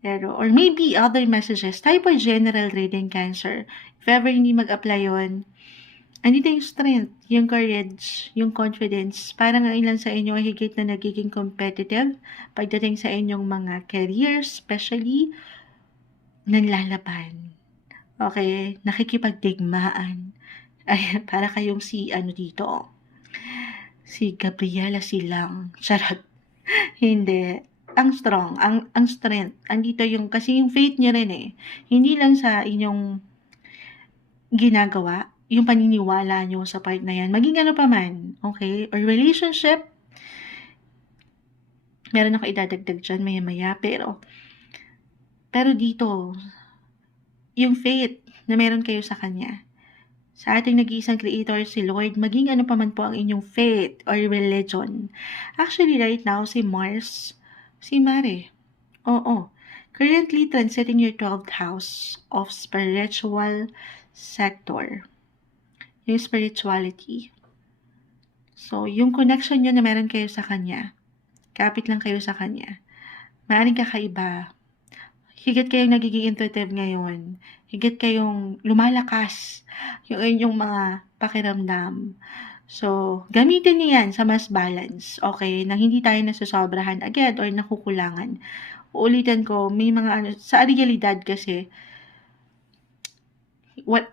Pero, or maybe other messages. Tayo po general reading, Cancer. If ever hindi mag-apply yun, andito yung strength, yung courage, yung confidence. Parang ang ilan sa inyo ay higit na nagiging competitive pagdating sa inyong mga careers, especially nanlalaban. Okay? Nakikipagdigmaan. Ay, para kayong si si Gabriela Silang. Charot. Hindi. Ang strong, ang strength. Andito kasi yung faith niya rin Hindi lang sa inyong ginagawa, yung paniniwala nyo sa part na yan. Maging pa man, okay? Or relationship, meron ako idadagdag dyan maya-maya, pero dito, yung faith na meron kayo sa Kanya, sa ating nag-iisang Creator, si Lord, maging pa man po ang inyong faith or religion. Actually, right now, si Mare, currently transiting your 12th house of spiritual sector. Yung spirituality. So, yung connection nyo na meron kayo sa Kanya, kapit lang kayo sa Kanya, maaaring kakaiba. Higit kayong nagiging intuitive ngayon. Higit kayong lumalakas yung inyong mga pakiramdam. So, gamitin niyo yan sa mas balance. Okay? Nang hindi tayo nasusobrahan agad or nakukulangan. Uulitin ko, may mga sa realidad kasi,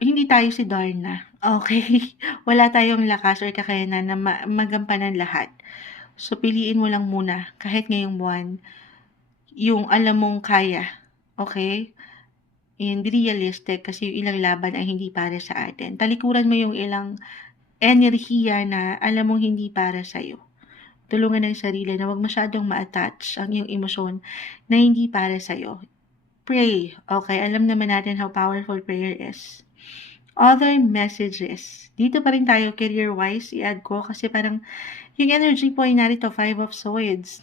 hindi tayo si Darna. Okay? Wala tayong lakas or kakayanan na magampanan lahat. So, piliin mo lang muna, kahit ngayong buwan, yung alam mong kaya. Okay? and be realistic kasi yung ilang laban ay hindi para sa atin. Talikuran mo yung ilang enerhiya na alam mong hindi para sa'yo. Tulungan ng sarili na huwag masyadong ma-attach ang iyong emosyon na hindi para sa'yo. Pray. Okay, alam naman natin how powerful prayer is. Other messages. Dito pa rin tayo career-wise, i-add ko kasi parang yung energy po ay narito, 5 of Swords.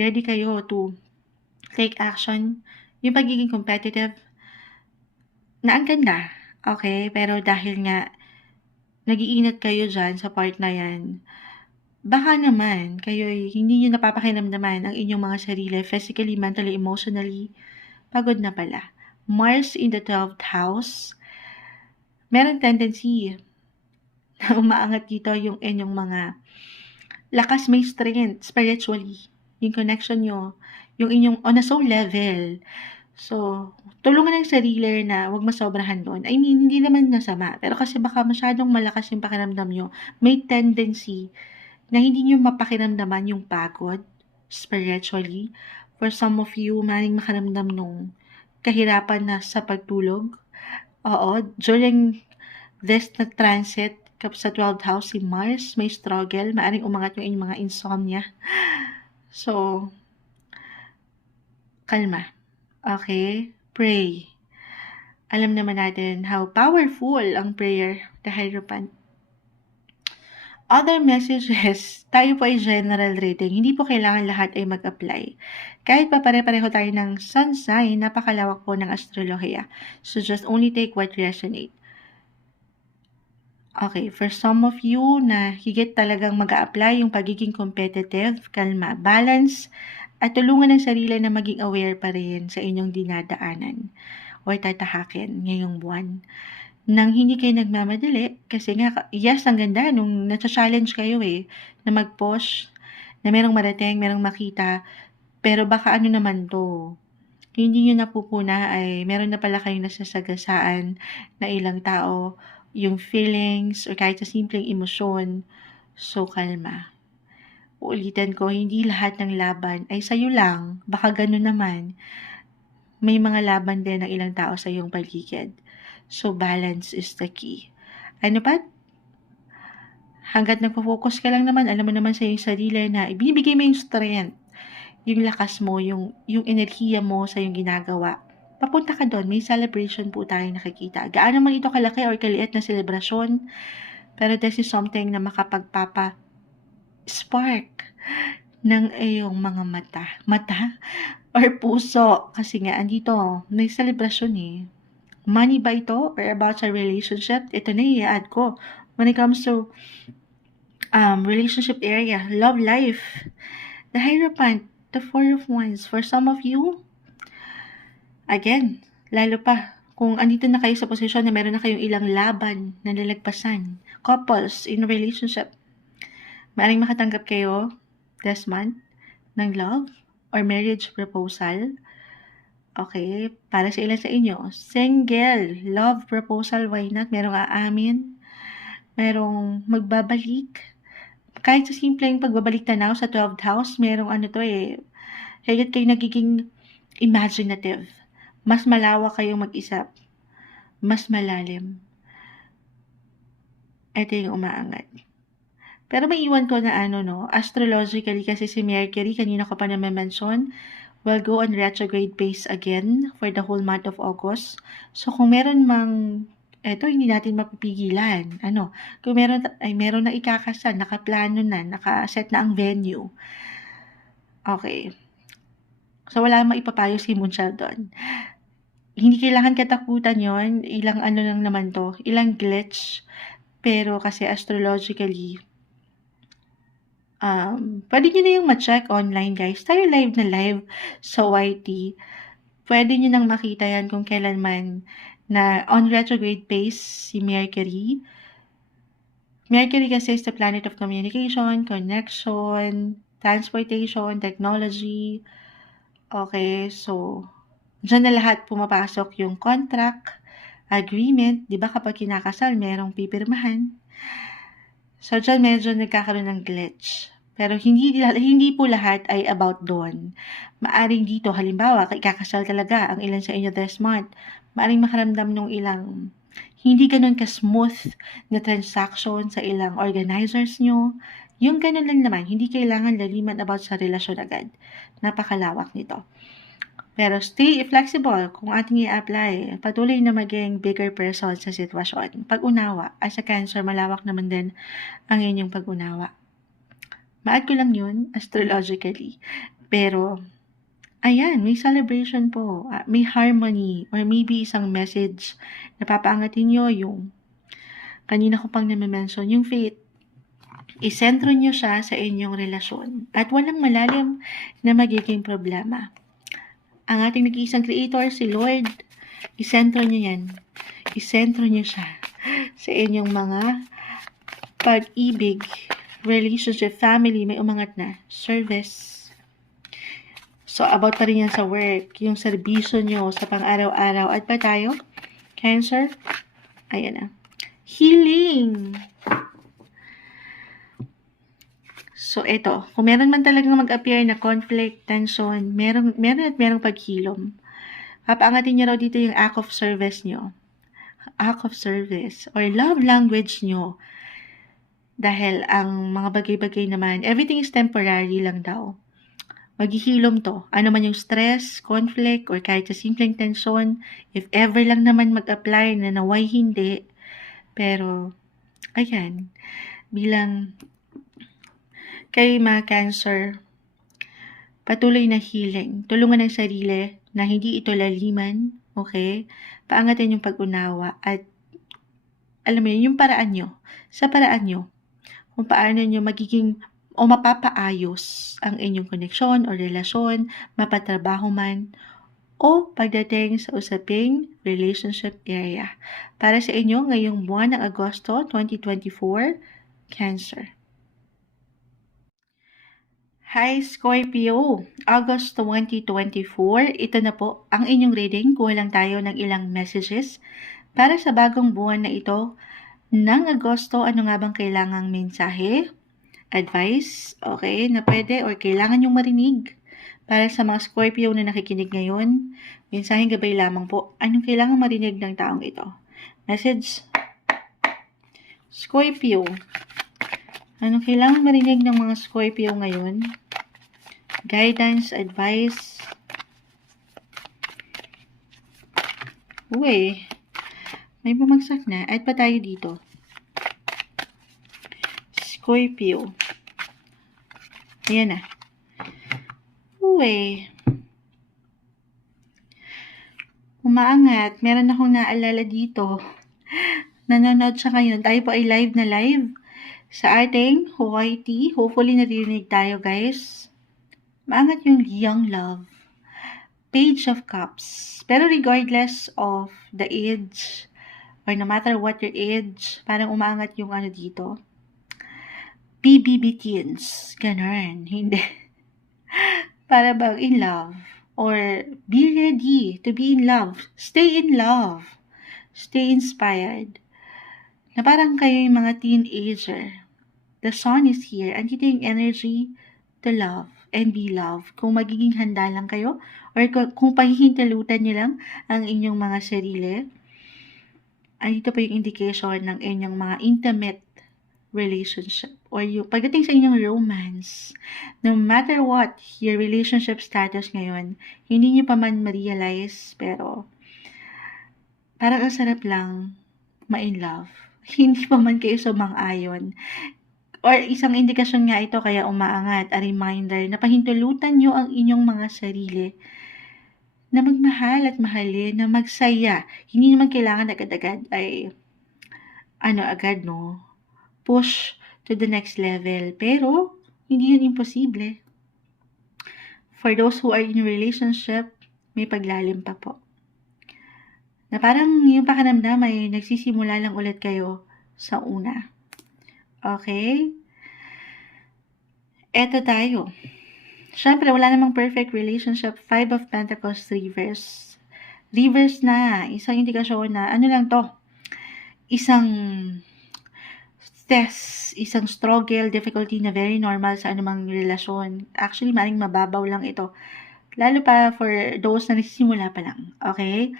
Ready kayo to take action. Yung pagiging competitive, na ang ganda. Okay, pero dahil nga nag-iingat kayo dyan sa part na yan, baka naman kayo'y hindi nyo napapakiramdaman ang inyong mga sarili, physically, mentally, emotionally, pagod na pala. Mars in the 12th house, meron tendency na umaangat dito yung inyong mga lakas, may strength spiritually, yung connection nyo, yung inyong on a soul level. So, tulungan ng sarili na huwag masobrahan doon. I mean, hindi naman nasama. Pero kasi baka masyadong malakas yung pakiramdam nyo, may tendency na hindi nyo mapakiramdaman yung pagod spiritually. For some of you, maring makaramdam nung kahirapan na sa pagtulog. Oo, during this na transit sa 12th house si Mars, may struggle, maaring umangat yung inyong mga insomnia. So, kalma. Okay? Pray. Alam naman natin how powerful ang prayer, the Hierophant. Other messages, tayo po ay general reading. Hindi po kailangan lahat ay mag-apply. Kahit pa pare-pareho tayo ng sun sign, napakalawak po ng astrolohiya. So just only take what resonate. Okay, for some of you na higit talagang mag-a-apply yung pagiging competitive, kalma, balance, at tulungan ng sarili na maging aware pa rin sa inyong dinadaanan o tatahakin ngayong buwan. Nang hindi kayo nagmamadali, kasi nga, yes, ang ganda nung nasa-challenge kayo na mag-push, na merong marating, merong makita, pero baka ano naman to, hindi nyo napupuna ay meron na pala kayong nasasagasaan na ilang tao, yung feelings, or kahit sa simpleng emosyon, so kalma. Uulitin ko, hindi lahat ng laban ay sa'yo lang. Baka ganun naman. May mga laban din ng ilang tao sa iyong paligid. So, balance is the key. Ano pa? Hanggat nagpo-focus ka lang naman, alam mo naman sa iyong sarili na ibinibigay mo yung strength, yung lakas mo, yung enerhiya mo sa iyong ginagawa. Papunta ka doon. May celebration po tayong nakikita. Gaano man ito kalaki or kaliit na celebration, pero this is something na makapagpapa-spark ng iyong mga mata or puso. Kasi nga, andito, may celebration Money ba ito or about sa relationship? Ito na i-add ko. When it comes to relationship area, love life, the Hierophant, the Four of Wands. For some of you, again, lalo pa, kung andito na kayo sa posisyon na meron na kayong ilang laban na nalagpasan, couples in relationship, maaaring makatanggap kayo this month ng love or marriage proposal. Okay, para sa ilan sa inyo, single, love proposal, why not? Merong aamin, merong magbabalik. Kahit sa simpleng pagbabalik tanaw sa 12th house, merong higit kayo nagiging imaginative. Mas malawak kayong mag-isip. Mas malalim. Ito yung umaangat. Pero may iwan ko na astrologically kasi si Mercury, kanina ko pa na-mention, will go on retrograde phase again for the whole month of August. So kung meron hindi natin mapipigilan. Kung meron na ikakasal, nakaplano na, nakaset na ang venue. Okay. So wala maipapayo si Moonchild doon. Hindi kailangan katakutan yon, ilang lang naman to, ilang glitch. Pero kasi astrologically, pwede nyo na yung ma-check online, guys. Tayo live na live sa YT. Pwede nyo nang makita yan kung kailanman na on retrograde phase si Mercury. Mercury kasi is the planet of communication, connection, transportation, technology. Okay, so dyan na lahat pumapasok yung contract, agreement. Di ba kapag kinakasal, merong pipirmahan. So, dyan medyo nagkakaroon ng glitch. Pero hindi po lahat ay about doon. Maaring dito, halimbawa, ikakasal talaga ang ilan sa inyo this month. Maaring makaramdam ng ilang hindi ganun ka-smooth na transaction sa ilang organizers nyo. Yung ganun lang naman, hindi kailangan laliman about sa relasyon agad. Napakalawak nito. Pero stay flexible kung ating i-apply. Patuloy na maging bigger person sa sitwasyon. Pag-unawa. As a Cancer, malawak naman din ang inyong pag-unawa. Maad ko lang yun, astrologically. Pero, ayan, may celebration po. May harmony. Or maybe isang message na papaangatin nyo yung kanina ko pang namimension, yung faith. Isentro nyo siya sa inyong relasyon. At walang malalim na magiging problema. Ang ating nag-iisang creator, si Lord, isentro nyo yan. Isentro nyo siya sa inyong mga pag-ibig, relationship, family, may umangat na, service. So, about pa rin yan sa work, yung serbisyo nyo sa pang-araw-araw. At pa tayo? Cancer? Ayan na. Healing! So, ito. Kung meron man talagang mag-appear na conflict, tension, meron at merong paghilom. Papaangatin nyo raw dito yung act of service nyo. Act of service or love language nyo. Dahil ang mga bagay-bagay naman, everything is temporary lang daw. Maghihilom to. Ano man yung stress, conflict, or kahit sa simpleng tension, if ever lang naman mag-apply na naway hindi. Pero, ayan, bilang kay mga Cancer, patuloy na healing. Tulungan ng sarili na hindi ito laliman, okay? Paangatin yung pag-unawa at alam mo yun, yung paraan nyo. Sa paraan nyo, kung paano nyo magiging o mapapaayos ang inyong koneksyon o relasyon, mapatrabaho man, o pagdating sa usaping relationship area. Para sa inyo, ngayong buwan ng Agosto 2024, Cancer. Hi Scorpio, August 2024, ito na po ang inyong reading. Kuha lang tayo ng ilang messages para sa bagong buwan na ito ng Agosto. Ano nga bang kailangang mensahe, advice, okay, na pwede or kailangan yung marinig para sa mga Scorpio na nakikinig ngayon? Mensaheng gabay lamang po. Anong kailangang marinig ng taong ito? Message, Scorpio. Anong kailangan marinig ng mga Scorpio ngayon? Guidance, advice. Uy, may bumagsak na. Add pa tayo dito. Scorpio. Ayan na. Uy. Umaangat. Meron akong naalala dito. Nanonood siya ngayon. Tayo po ay live na live sa ating Hawaii Tea. Hopefully narinig tayo, guys. Maangat yung young love. Page of Cups. Pero regardless of the age, or no matter what your age, parang umaangat yung ano dito. BBB teens. Ganon. Hindi. Para bang in love. Or be ready to be in love. Stay in love. Stay inspired. Na parang kayo yung mga teenager. The sun is here. Andito yung energy to love and be loved. Kung magiging handa lang kayo or kung pahihintalutan nyo lang ang inyong mga sarili, andito pa yung indication ng inyong mga intimate relationship or yung pagdating sa inyong romance. No matter what your relationship status ngayon, hindi nyo pa man ma-realize, pero parang ang sarap lang ma-in love. Hindi pa man kayo sumang-ayon. Or isang indikasyon nga ito kaya umaangat, a reminder na pahintulutan nyo ang inyong mga sarili na magmahal at mahalin, na magsaya. Hindi naman kailangan agad-agad ay agad, no? Push to the next level. Pero, hindi yun imposible. For those who are in a relationship, may paglalim pa po. Na parang yung pakiramdam ay nagsisimula lang ulit kayo sa una. Okay? Eto tayo. Siyempre, wala namang perfect relationship. 5 of Pentacles, reverse. Reverse na. Isang indikasyon na, ano lang to? Isang test, isang struggle, difficulty na very normal sa anumang relasyon. Actually, maring mababaw lang ito. Lalo pa for those na nagsisimula pa lang, okay?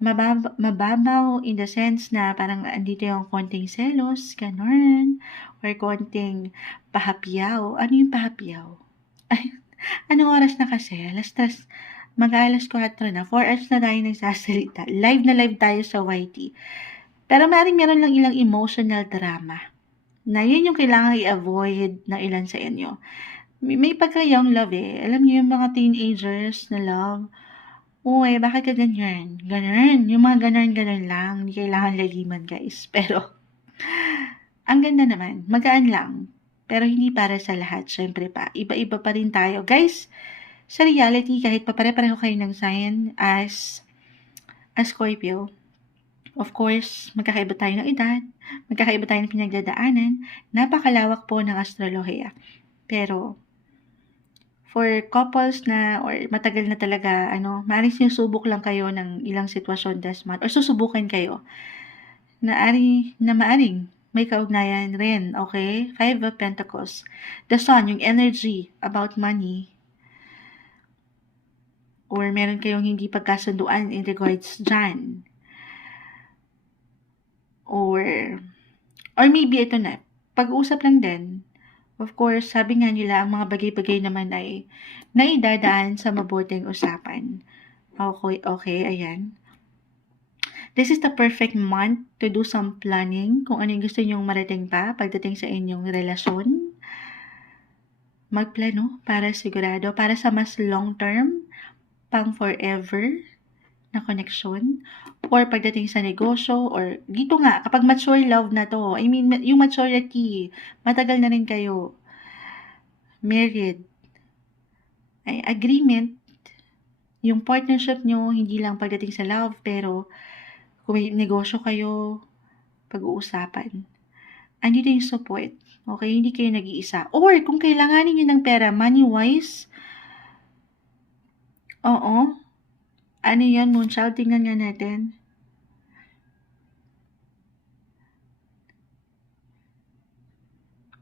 Mababaw in the sense na parang andito yung konting selos, ganun, or konting pahapyaw. Ano yung pahapyaw? Ay, anong oras na kasi? Alas 3, mag-alas 4 na. 4 hours na tayo nagsasalita. Live na live tayo sa YT. Pero maring meron lang ilang emotional drama na yun yung kailangan i-avoid ng ilan sa inyo. May pagka-young love eh. Alam niyo yung mga teenagers na love, uy, bakit ka ganyan? Ganun. Yung mga ganun-ganun lang. Hindi kailangan laliman, guys. Pero, ang ganda naman. Magaan lang. Pero hindi para sa lahat. Syempre pa. Iba-iba pa rin tayo. Guys, sa reality, kahit pa pare-pareho kayo ng sign as Scorpio, of course, magkakaiba tayo ng edad, magkakaiba tayo ng pinagdadaanan, napakalawak po ng astrolohiya. Pero, for couples na or matagal na talaga, maaaring sinusubok lang kayo ng ilang sitwasyon this month or susubukan kayo na maaring may kaugnayan rin, okay? 5 of Pentacles. The Sun, yung energy about money, or meron kayong hindi pagkasunduan in regards dyan. Or maybe ito na, pag-uusap lang din. Of course, sabi nga nila, ang mga bagay-bagay naman ay naidadaan sa mabuting usapan. Okay, ayan. This is the perfect month to do some planning kung ano yung gusto nyong marating pa pagdating sa inyong relasyon. Magplano para sigurado, para sa mas long-term, pang forever na connection. Or pagdating sa negosyo, or dito nga, kapag mature love na to, I mean, yung maturity, matagal na rin kayo married, ay agreement, yung partnership nyo, hindi lang pagdating sa love, pero kung may negosyo kayo, pag-uusapan. Andito yung support. Okay, hindi kayo nag-iisa. Or kung kailanganin nyo ng pera, money-wise, oo, ano yan, Moonchild, tingnan nga natin.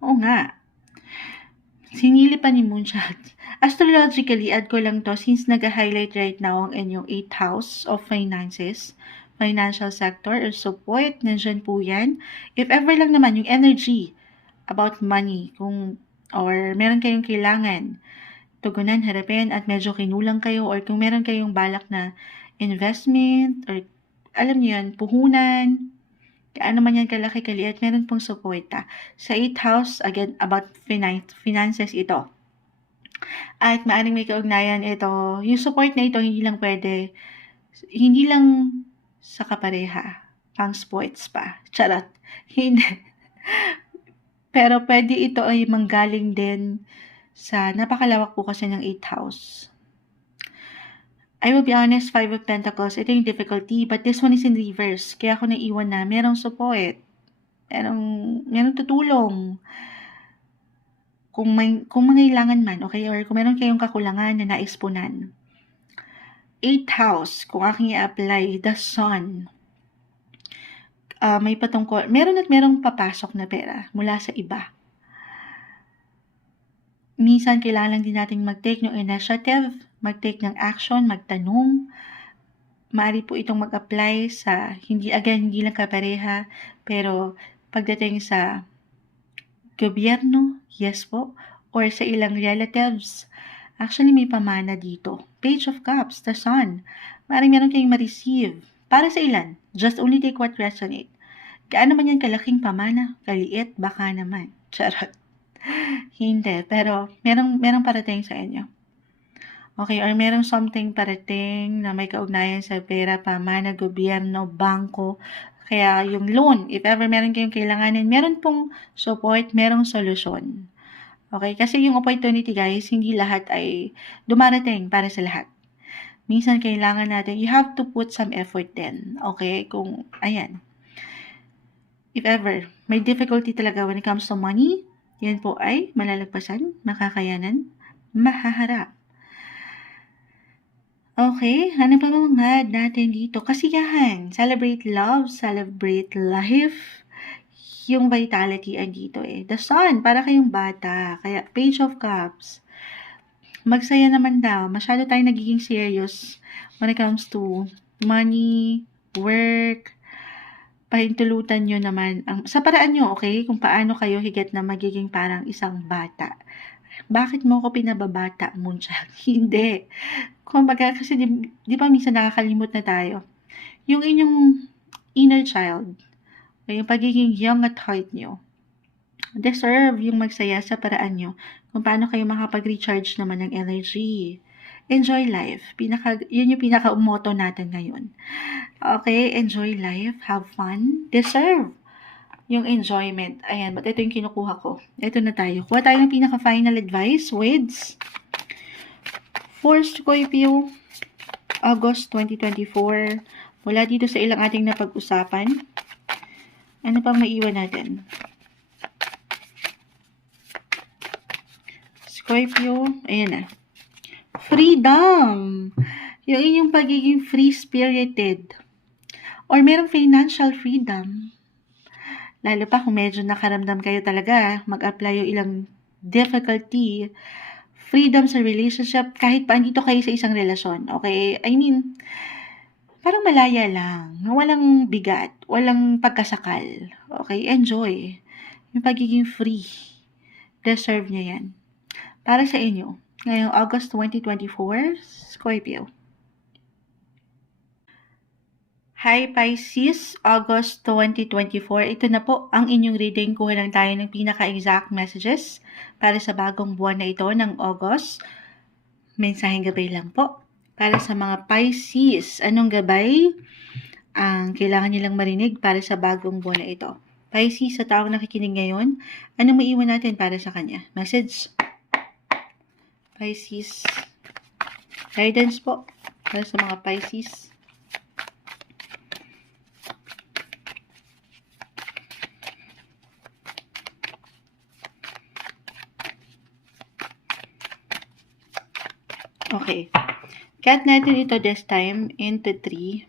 Oo nga. Sinili pa ni Moonchild. Astrologically, add ko lang to since nag-highlight right now ang inyong 8th house of finances, financial sector or support. Nandyan po yan. If ever lang naman yung energy about money, or meron kayong kailangan tugunan, harapin at medyo kinulang kayo, or kung meron kayong balak na investment or alam niyo yan, puhunan, ano man yan kalaki kaliit, meron pong suporta. Sa 8th house, again, about finances ito. At maaaring may kaugnayan ito. Yung support na ito, hindi lang sa kapareha, pang sports pa. Charot. Hindi. Pero pwede ito ay manggaling din sa napakalawak po kasi ng 8th house. I will be honest, 5 of Pentacles, ito yung difficulty, but this one is in reverse. Kaya ako naiwan na, merong support. Merong tutulong. Kung mangailangan man, okay, or kung meron kayong kakulangan na naispunan. 8th house, kung aking i-apply, the Sun. May patungkol, merong papasok na pera mula sa iba. Minsan, kailangan lang din natin mag-take ng initiative, mag-take ng action, magtanong. Maaari po itong mag-apply sa, hindi lang kapareha, pero pagdating sa gobyerno, yes po, or sa ilang relatives. Actually, may pamana dito. Page of Cups, the Sun. Maaaring meron kayong ma-receive. Para sa ilan, just only take what resonate. Gaano man yan kalaking pamana, kaliit, baka naman. Charot. Hindi, pero merong parating sa inyo. Okay, or merong something parating na may kaugnayan sa pera, pamana, gobyerno, bangko. Kaya yung loan, if ever meron kayong kailanganin, meron pong support, merong solusyon. Okay, kasi yung opportunity guys, hindi lahat ay dumarating para sa lahat. Minsan kailangan natin, you have to put some effort din. Okay, ayan. If ever, may difficulty talaga when it comes to money, yan po ay malalagpasan, makakayanan, mahaharap. Okay, ano pa mga natin dito? Kasiyahan, celebrate love, celebrate life. yung vitality andito eh. The Sun, para kayong bata. Kaya, Page of Cups. Magsaya naman daw. Masyado tayo nagiging serious when it comes to money, work, pahintulutan nyo naman. Sa paraan nyo, okay? Kung paano kayo higit na magiging parang isang bata. Bakit mo ko pinababata, Moonchild? Hindi. Kumbaga, kasi di ba minsan nakakalimot na tayo. Yung inyong inner child, yung pagiging young at heart nyo, deserve yung magsaya sa paraan nyo kung paano kayo makapag-recharge naman ng energy. Enjoy life. Yun yung pinaka-motto natin ngayon. Okay, enjoy life, have fun, deserve yung enjoyment. Ayan, but ito yung kinukuha ko. Ito na tayo. Kuha tayo ng pinaka-final advice, Weds. For Scorpio, August 2024. Mula dito sa ilang ating napag-usapan. Ano pang maiwan natin? Scorpio, ayan na. Freedom! Yung inyong pagiging free-spirited. Or merong financial freedom. Lalo pa kung medyo nakaramdam kayo talaga, mag-apply yung ilang difficulty, freedom sa relationship, kahit pa andito kayo sa isang relasyon. Okay? I mean, parang malaya lang. Walang bigat. Walang pagkasakal. Okay? Enjoy. Yung pagiging free. Deserve niya yan. Para sa inyo, ngayong August 2024, Scorpio. Hi Pisces, August 2024. Ito na po ang inyong reading. Kuha lang tayo ng pinaka-exact messages para sa bagong buwan na ito ng August. Mensaheng gabay lang po. Para sa mga Pisces, anong gabay ang kailangan nilang marinig para sa bagong buwan na ito? Pisces, sa taong nakikinig ngayon, anong maiwan natin para sa kanya? Message. Pisces. Guidance po para sa mga Pisces. Okay. Cut natin ito this time into 3.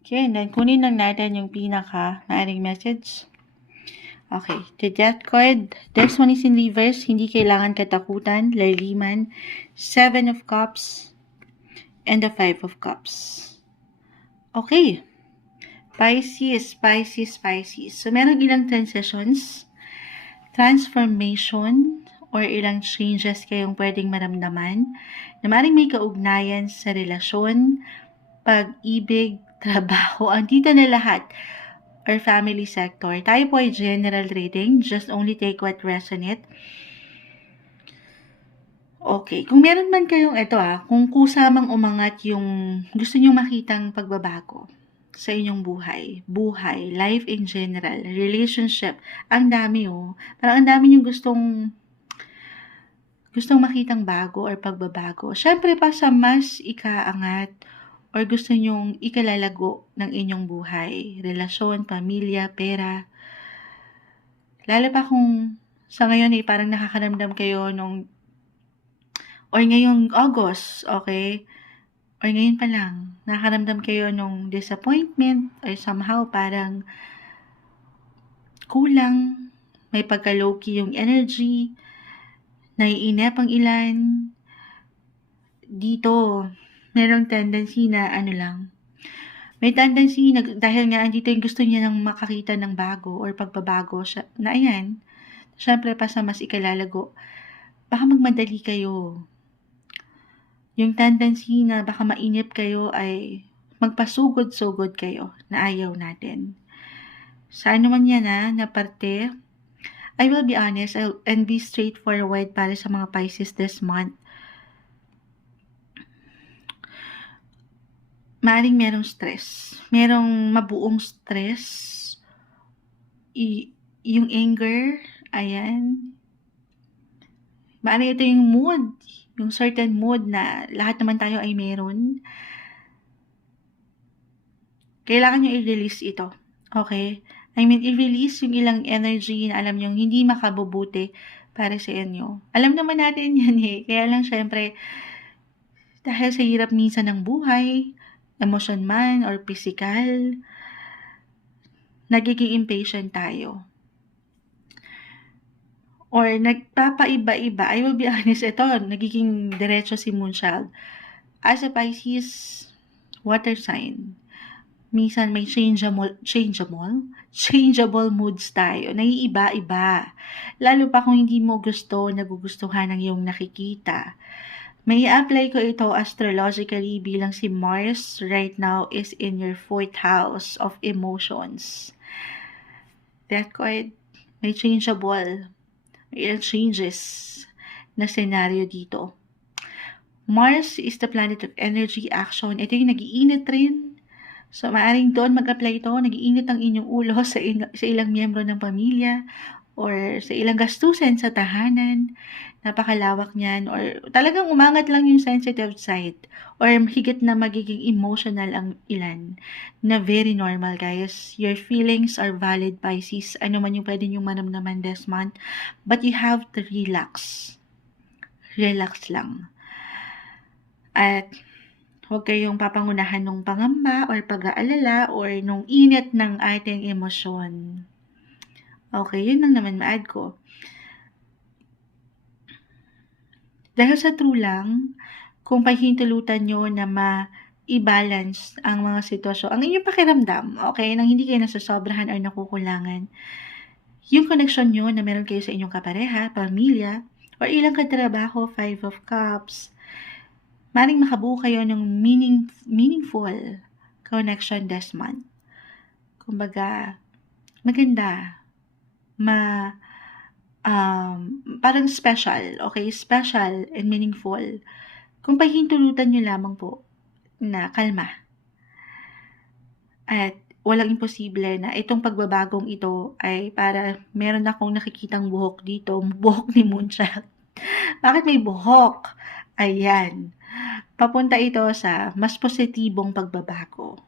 Okay, and then kunin lang natin yung pinaka-maaring message. Okay, the death card. This one is in reverse. Hindi kailangan katakutan, laliman. 7 of Cups and the 5 of Cups. Okay. Pisces, Pisces, Pisces. So, meron ilang transitions, transformation, or ilang changes kayong pwedeng maramdaman na maaaring may kaugnayan sa relasyon, pag-ibig, trabaho. Andito na lahat. Or family sector. Tayo po ay general reading. Just only take what resonate. Okay. Kung meron man kayong kung kusamang umangat yung gusto nyong makitang pagbabago sa inyong buhay, life in general, relationship, ang dami Parang ang dami yung gustong makitang bago or pagbabago. Syempre pa sa mas ikaangat or gusto nyong ikalalago ng inyong buhay, relasyon, pamilya, pera. Lalo pa kung sa ngayon parang nakakaramdam kayo or ngayong August, okay? Or ngayon pa lang, nakakaramdam kayo nung disappointment or somehow parang kulang, may pagka-low-key yung energy, naiinip ang ilan. Dito, merong tendency na may tendency na dahil nga andito yung gusto niya ng makakita ng bago or pagbabago na ayan, syempre pa sa mas ikalalago, baka magmadali kayo. Yung tendency na baka mainip kayo ay magpasugod-sugod kayo na ayaw natin. Sa ano man yan na parte, I will be honest and be straightforward para sa mga Pisces this month. Maring merong stress. Merong mabuong stress. Yung anger, ayan. Maring ito yung mood. Yung certain mood na lahat naman tayo ay meron. Kailangan nyo i-release ito. Okay? I mean, i-release yung ilang energy na alam nyo hindi makabubuti para sa inyo. Alam naman natin yan Kaya lang syempre, dahil sa hirap minsan ng buhay, emotion man or physical, nagiging impatient tayo. Or nagpapaiba-iba. I will be honest, ito, nagiging diretso si Moonchild. As a Pisces, water sign, minsan may changeable moods tayo. Naiiba-iba. Lalo pa kung hindi mo nagugustuhan ng iyong nakikita. May apply ko ito astrologically bilang si Mars right now is in your 4th house of emotions. That quite may changeable, may ilang changes na senaryo dito. Mars is the planet of energy, action. Ito yung nag-iinit rin. So, maaaring doon mag-apply ito. Nag-iinit ang inyong ulo sa ilang miyembro ng pamilya or sa ilang gastusin sa tahanan. Napakalawak niyan. Or talagang umangat lang yung sensitive side. Or higit na magiging emotional ang ilan. Na very normal, guys. Your feelings are valid, Pisces. Ano man yung pwede niyong manamnaman this month. But you have to relax. Relax lang. At huwag kayong papangunahan ng pangamba or pag-aalala or nung init ng ating emosyon. Okay, yun lang naman ma-add ko. Dahil sa true lang, kung pahintulutan nyo na ma-i-balance ang mga sitwasyon, ang inyong pakiramdam, okay, nang hindi kayo nasasobrahan or nakukulangan, yung connection nyo na meron kayo sa inyong kapareha, pamilya, or ilang katrabaho, 5 of Cups, maring makabuo kayo ng meaningful connection this month. Kumbaga, maganda, parang special, okay? Special and meaningful. Kung pahintulutan nyo lamang po na kalma. At walang imposible na itong pagbabagong ito ay para meron akong nakikitang buhok dito, buhok ni Moonchild. Bakit may buhok? Ayan. Papunta ito sa mas positibong pagbabago.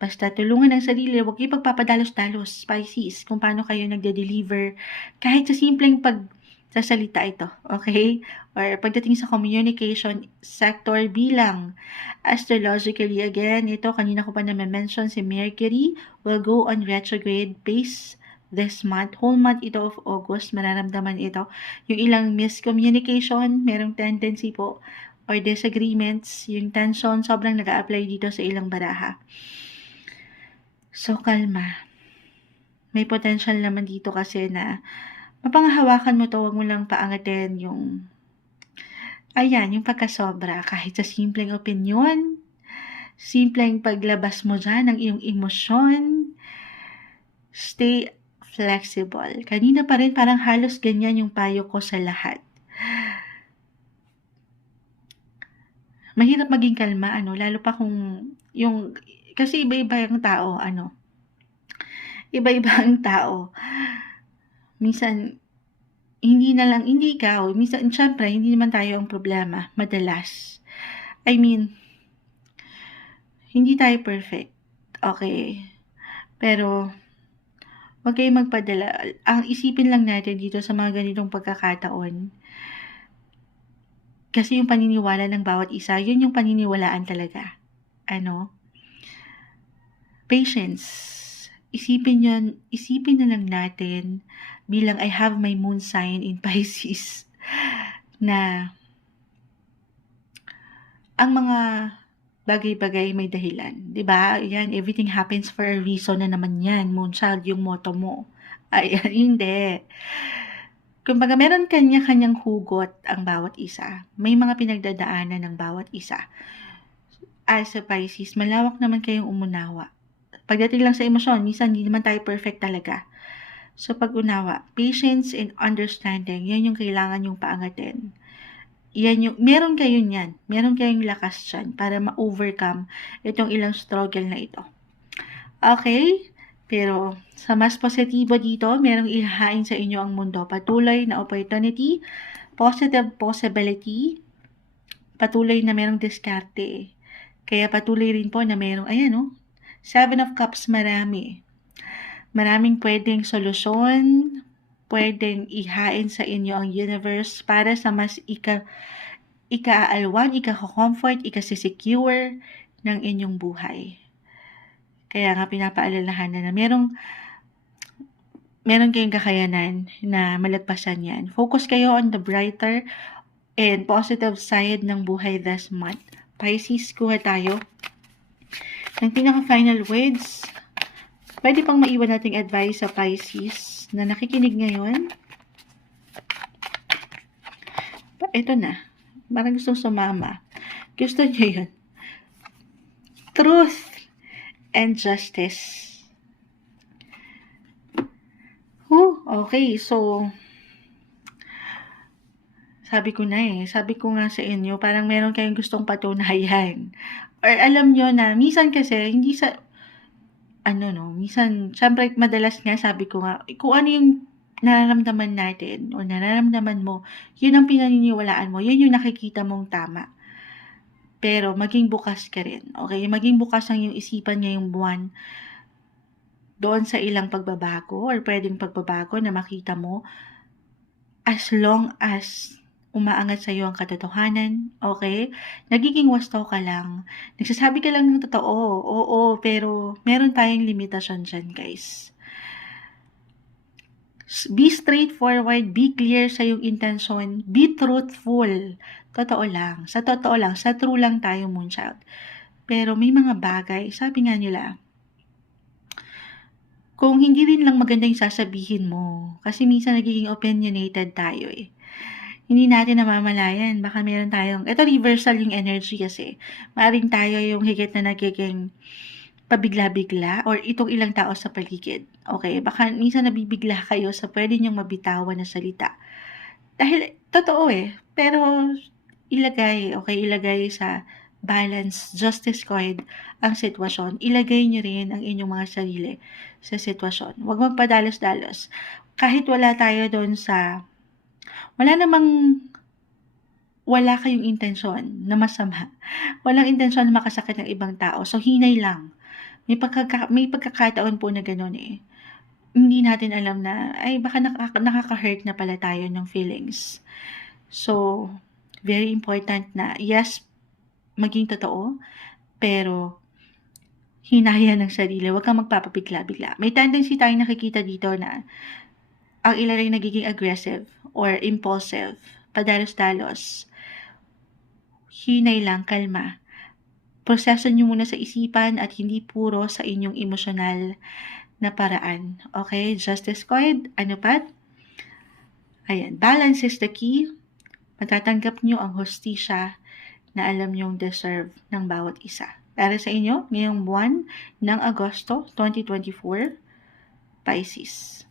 Basta tulungan ang sarili, huwag kayo pagpapadalos-dalos, Pisces, kung paano kayo nagde-deliver kahit sa simpleng pagsasalita ito, okay? Or pagdating sa communication sector bilang astrologically, again, ito kanina ko pa na-mention si Mercury will go on retrograde base this month. Whole month ito of August, mararamdaman ito. Yung ilang miscommunication, merong tendency po, or disagreements, yung tension, sobrang nag-a-apply dito sa ilang baraha. So, kalma. May potential naman dito kasi na mapanghawakan mo to, wag mo lang paangatin yung yung pagkasobra. Kahit sa simpleng opinion, simpleng paglabas mo dyan ng iyong emosyon, stay flexible. Kanina pa rin parang halos ganyan yung payo ko sa lahat. Mahirap maging kalma, lalo pa kung yung, kasi iba-iba yung tao, iba-iba ang tao. Minsan, hindi ikaw, minsan, syempre, hindi naman tayo ang problema, madalas. I mean, hindi tayo perfect, okay? Pero, huwag kayong magpadala. Ang isipin lang natin dito sa mga ganitong pagkakataon, kasi yung paniniwala ng bawat isa, yun yung paniniwalaan talaga. Patience. Isipin na lang natin bilang I have my moon sign in Pisces na ang mga bagay-bagay may dahilan. Diba? Yan, everything happens for a reason na naman yan. Moonchild, yung motto mo. Ayan, hindi. Kumbaga, meron kanya-kanyang hugot ang bawat isa. May mga pinagdadaanan ng bawat isa. As a Pisces, malawak naman kayong umunawa. Pagdating lang sa emosyon, minsan hindi naman tayo perfect talaga. So, pag-unawa, patience and understanding, yan yung kailangan yung paangatin. Meron kayo niyan. Meron kayong lakas dyan para ma-overcome itong ilang struggle na ito. Okay? Pero sa mas positibo dito, merong ihahain sa inyo ang mundo. Patuloy na opportunity, positive possibility, patuloy na merong diskarte. Kaya patuloy rin po na merong, 7 of Cups, marami. Maraming pwedeng solusyon, pwedeng ihain sa inyo ang universe para sa mas ika-aalwan, ika-comfort, ika-secure ng inyong buhay. Kaya nga pinapaalalahanan na meron kayong kakayanan na malagpasan yan. Focus kayo on the brighter and positive side ng buhay this month. Pisces, kuha tayo ng pinaka-final words. Pwede pang maiwan nating advice sa Pisces na nakikinig ngayon. Ito na. Parang gusto sumama. Gusto niyo yun. Truth and justice. Okay. So, sabi ko nga sa inyo, parang meron kayong gustong patunayan. Or alam nyo na, minsan kasi, hindi sa, minsan, syempre, madalas nga, sabi ko nga, kung ano yung nararamdaman natin, o nararamdaman mo, yun ang pinaniniwalaan mo, yun yung nakikita mong tama. Pero, maging bukas ka rin, okay? Maging bukas ang yung isipan ngayong buwan, doon sa ilang pagbabago, or pwedeng pagbabago na makita mo, as long as umaangat sa iyo ang katotohanan, okay? Nagiging wasto ka lang. Nagsasabi ka lang ng totoo, oo, pero meron tayong limitasyon dyan, guys. Be straightforward, be clear sa iyong intention, be truthful. Totoo lang, sa true lang tayo, Moonchild. Pero may mga bagay, sabi nga nila, kung hindi rin lang maganda yung sasabihin mo, kasi minsan nagiging opinionated tayo eh. Hindi natin namamalayan, baka meron tayong, ito reversal yung energy kasi, maaaring tayo yung higit na nagiging pabigla-bigla or itong ilang tao sa paligid. Okay, baka minsan nabibigla kayo sa pwede niyong mabitawan na salita. Dahil, totoo eh, pero ilagay sa balance, justice card ang sitwasyon. Ilagay niyo rin ang inyong mga sarili sa sitwasyon. Huwag magpadalos-dalos. Kahit wala tayo doon wala kayong intensyon na masama. Walang intensyon na makasakit ng ibang tao. So, hinay lang. May pagkakataon po na gano'n eh. Hindi natin alam na, baka nakaka-hurt na pala tayo ng feelings. So, very important na, yes, maging totoo, pero hinaya ng sarili. Huwag kang magpapabigla-bigla. May tendency tayong nakikita dito na ang ilan rin nagiging aggressive or impulsive, padalos-dalos. Hinay lang, kalma. Proseso nyo muna sa isipan at hindi puro sa inyong emosyonal na paraan. Okay? Justice card, ano pa? Ayan, balance is the key. Matatanggap nyo ang hustisya na alam nyong deserve ng bawat isa. Para sa inyo, ngayong buwan ng Agosto 2024, Pisces.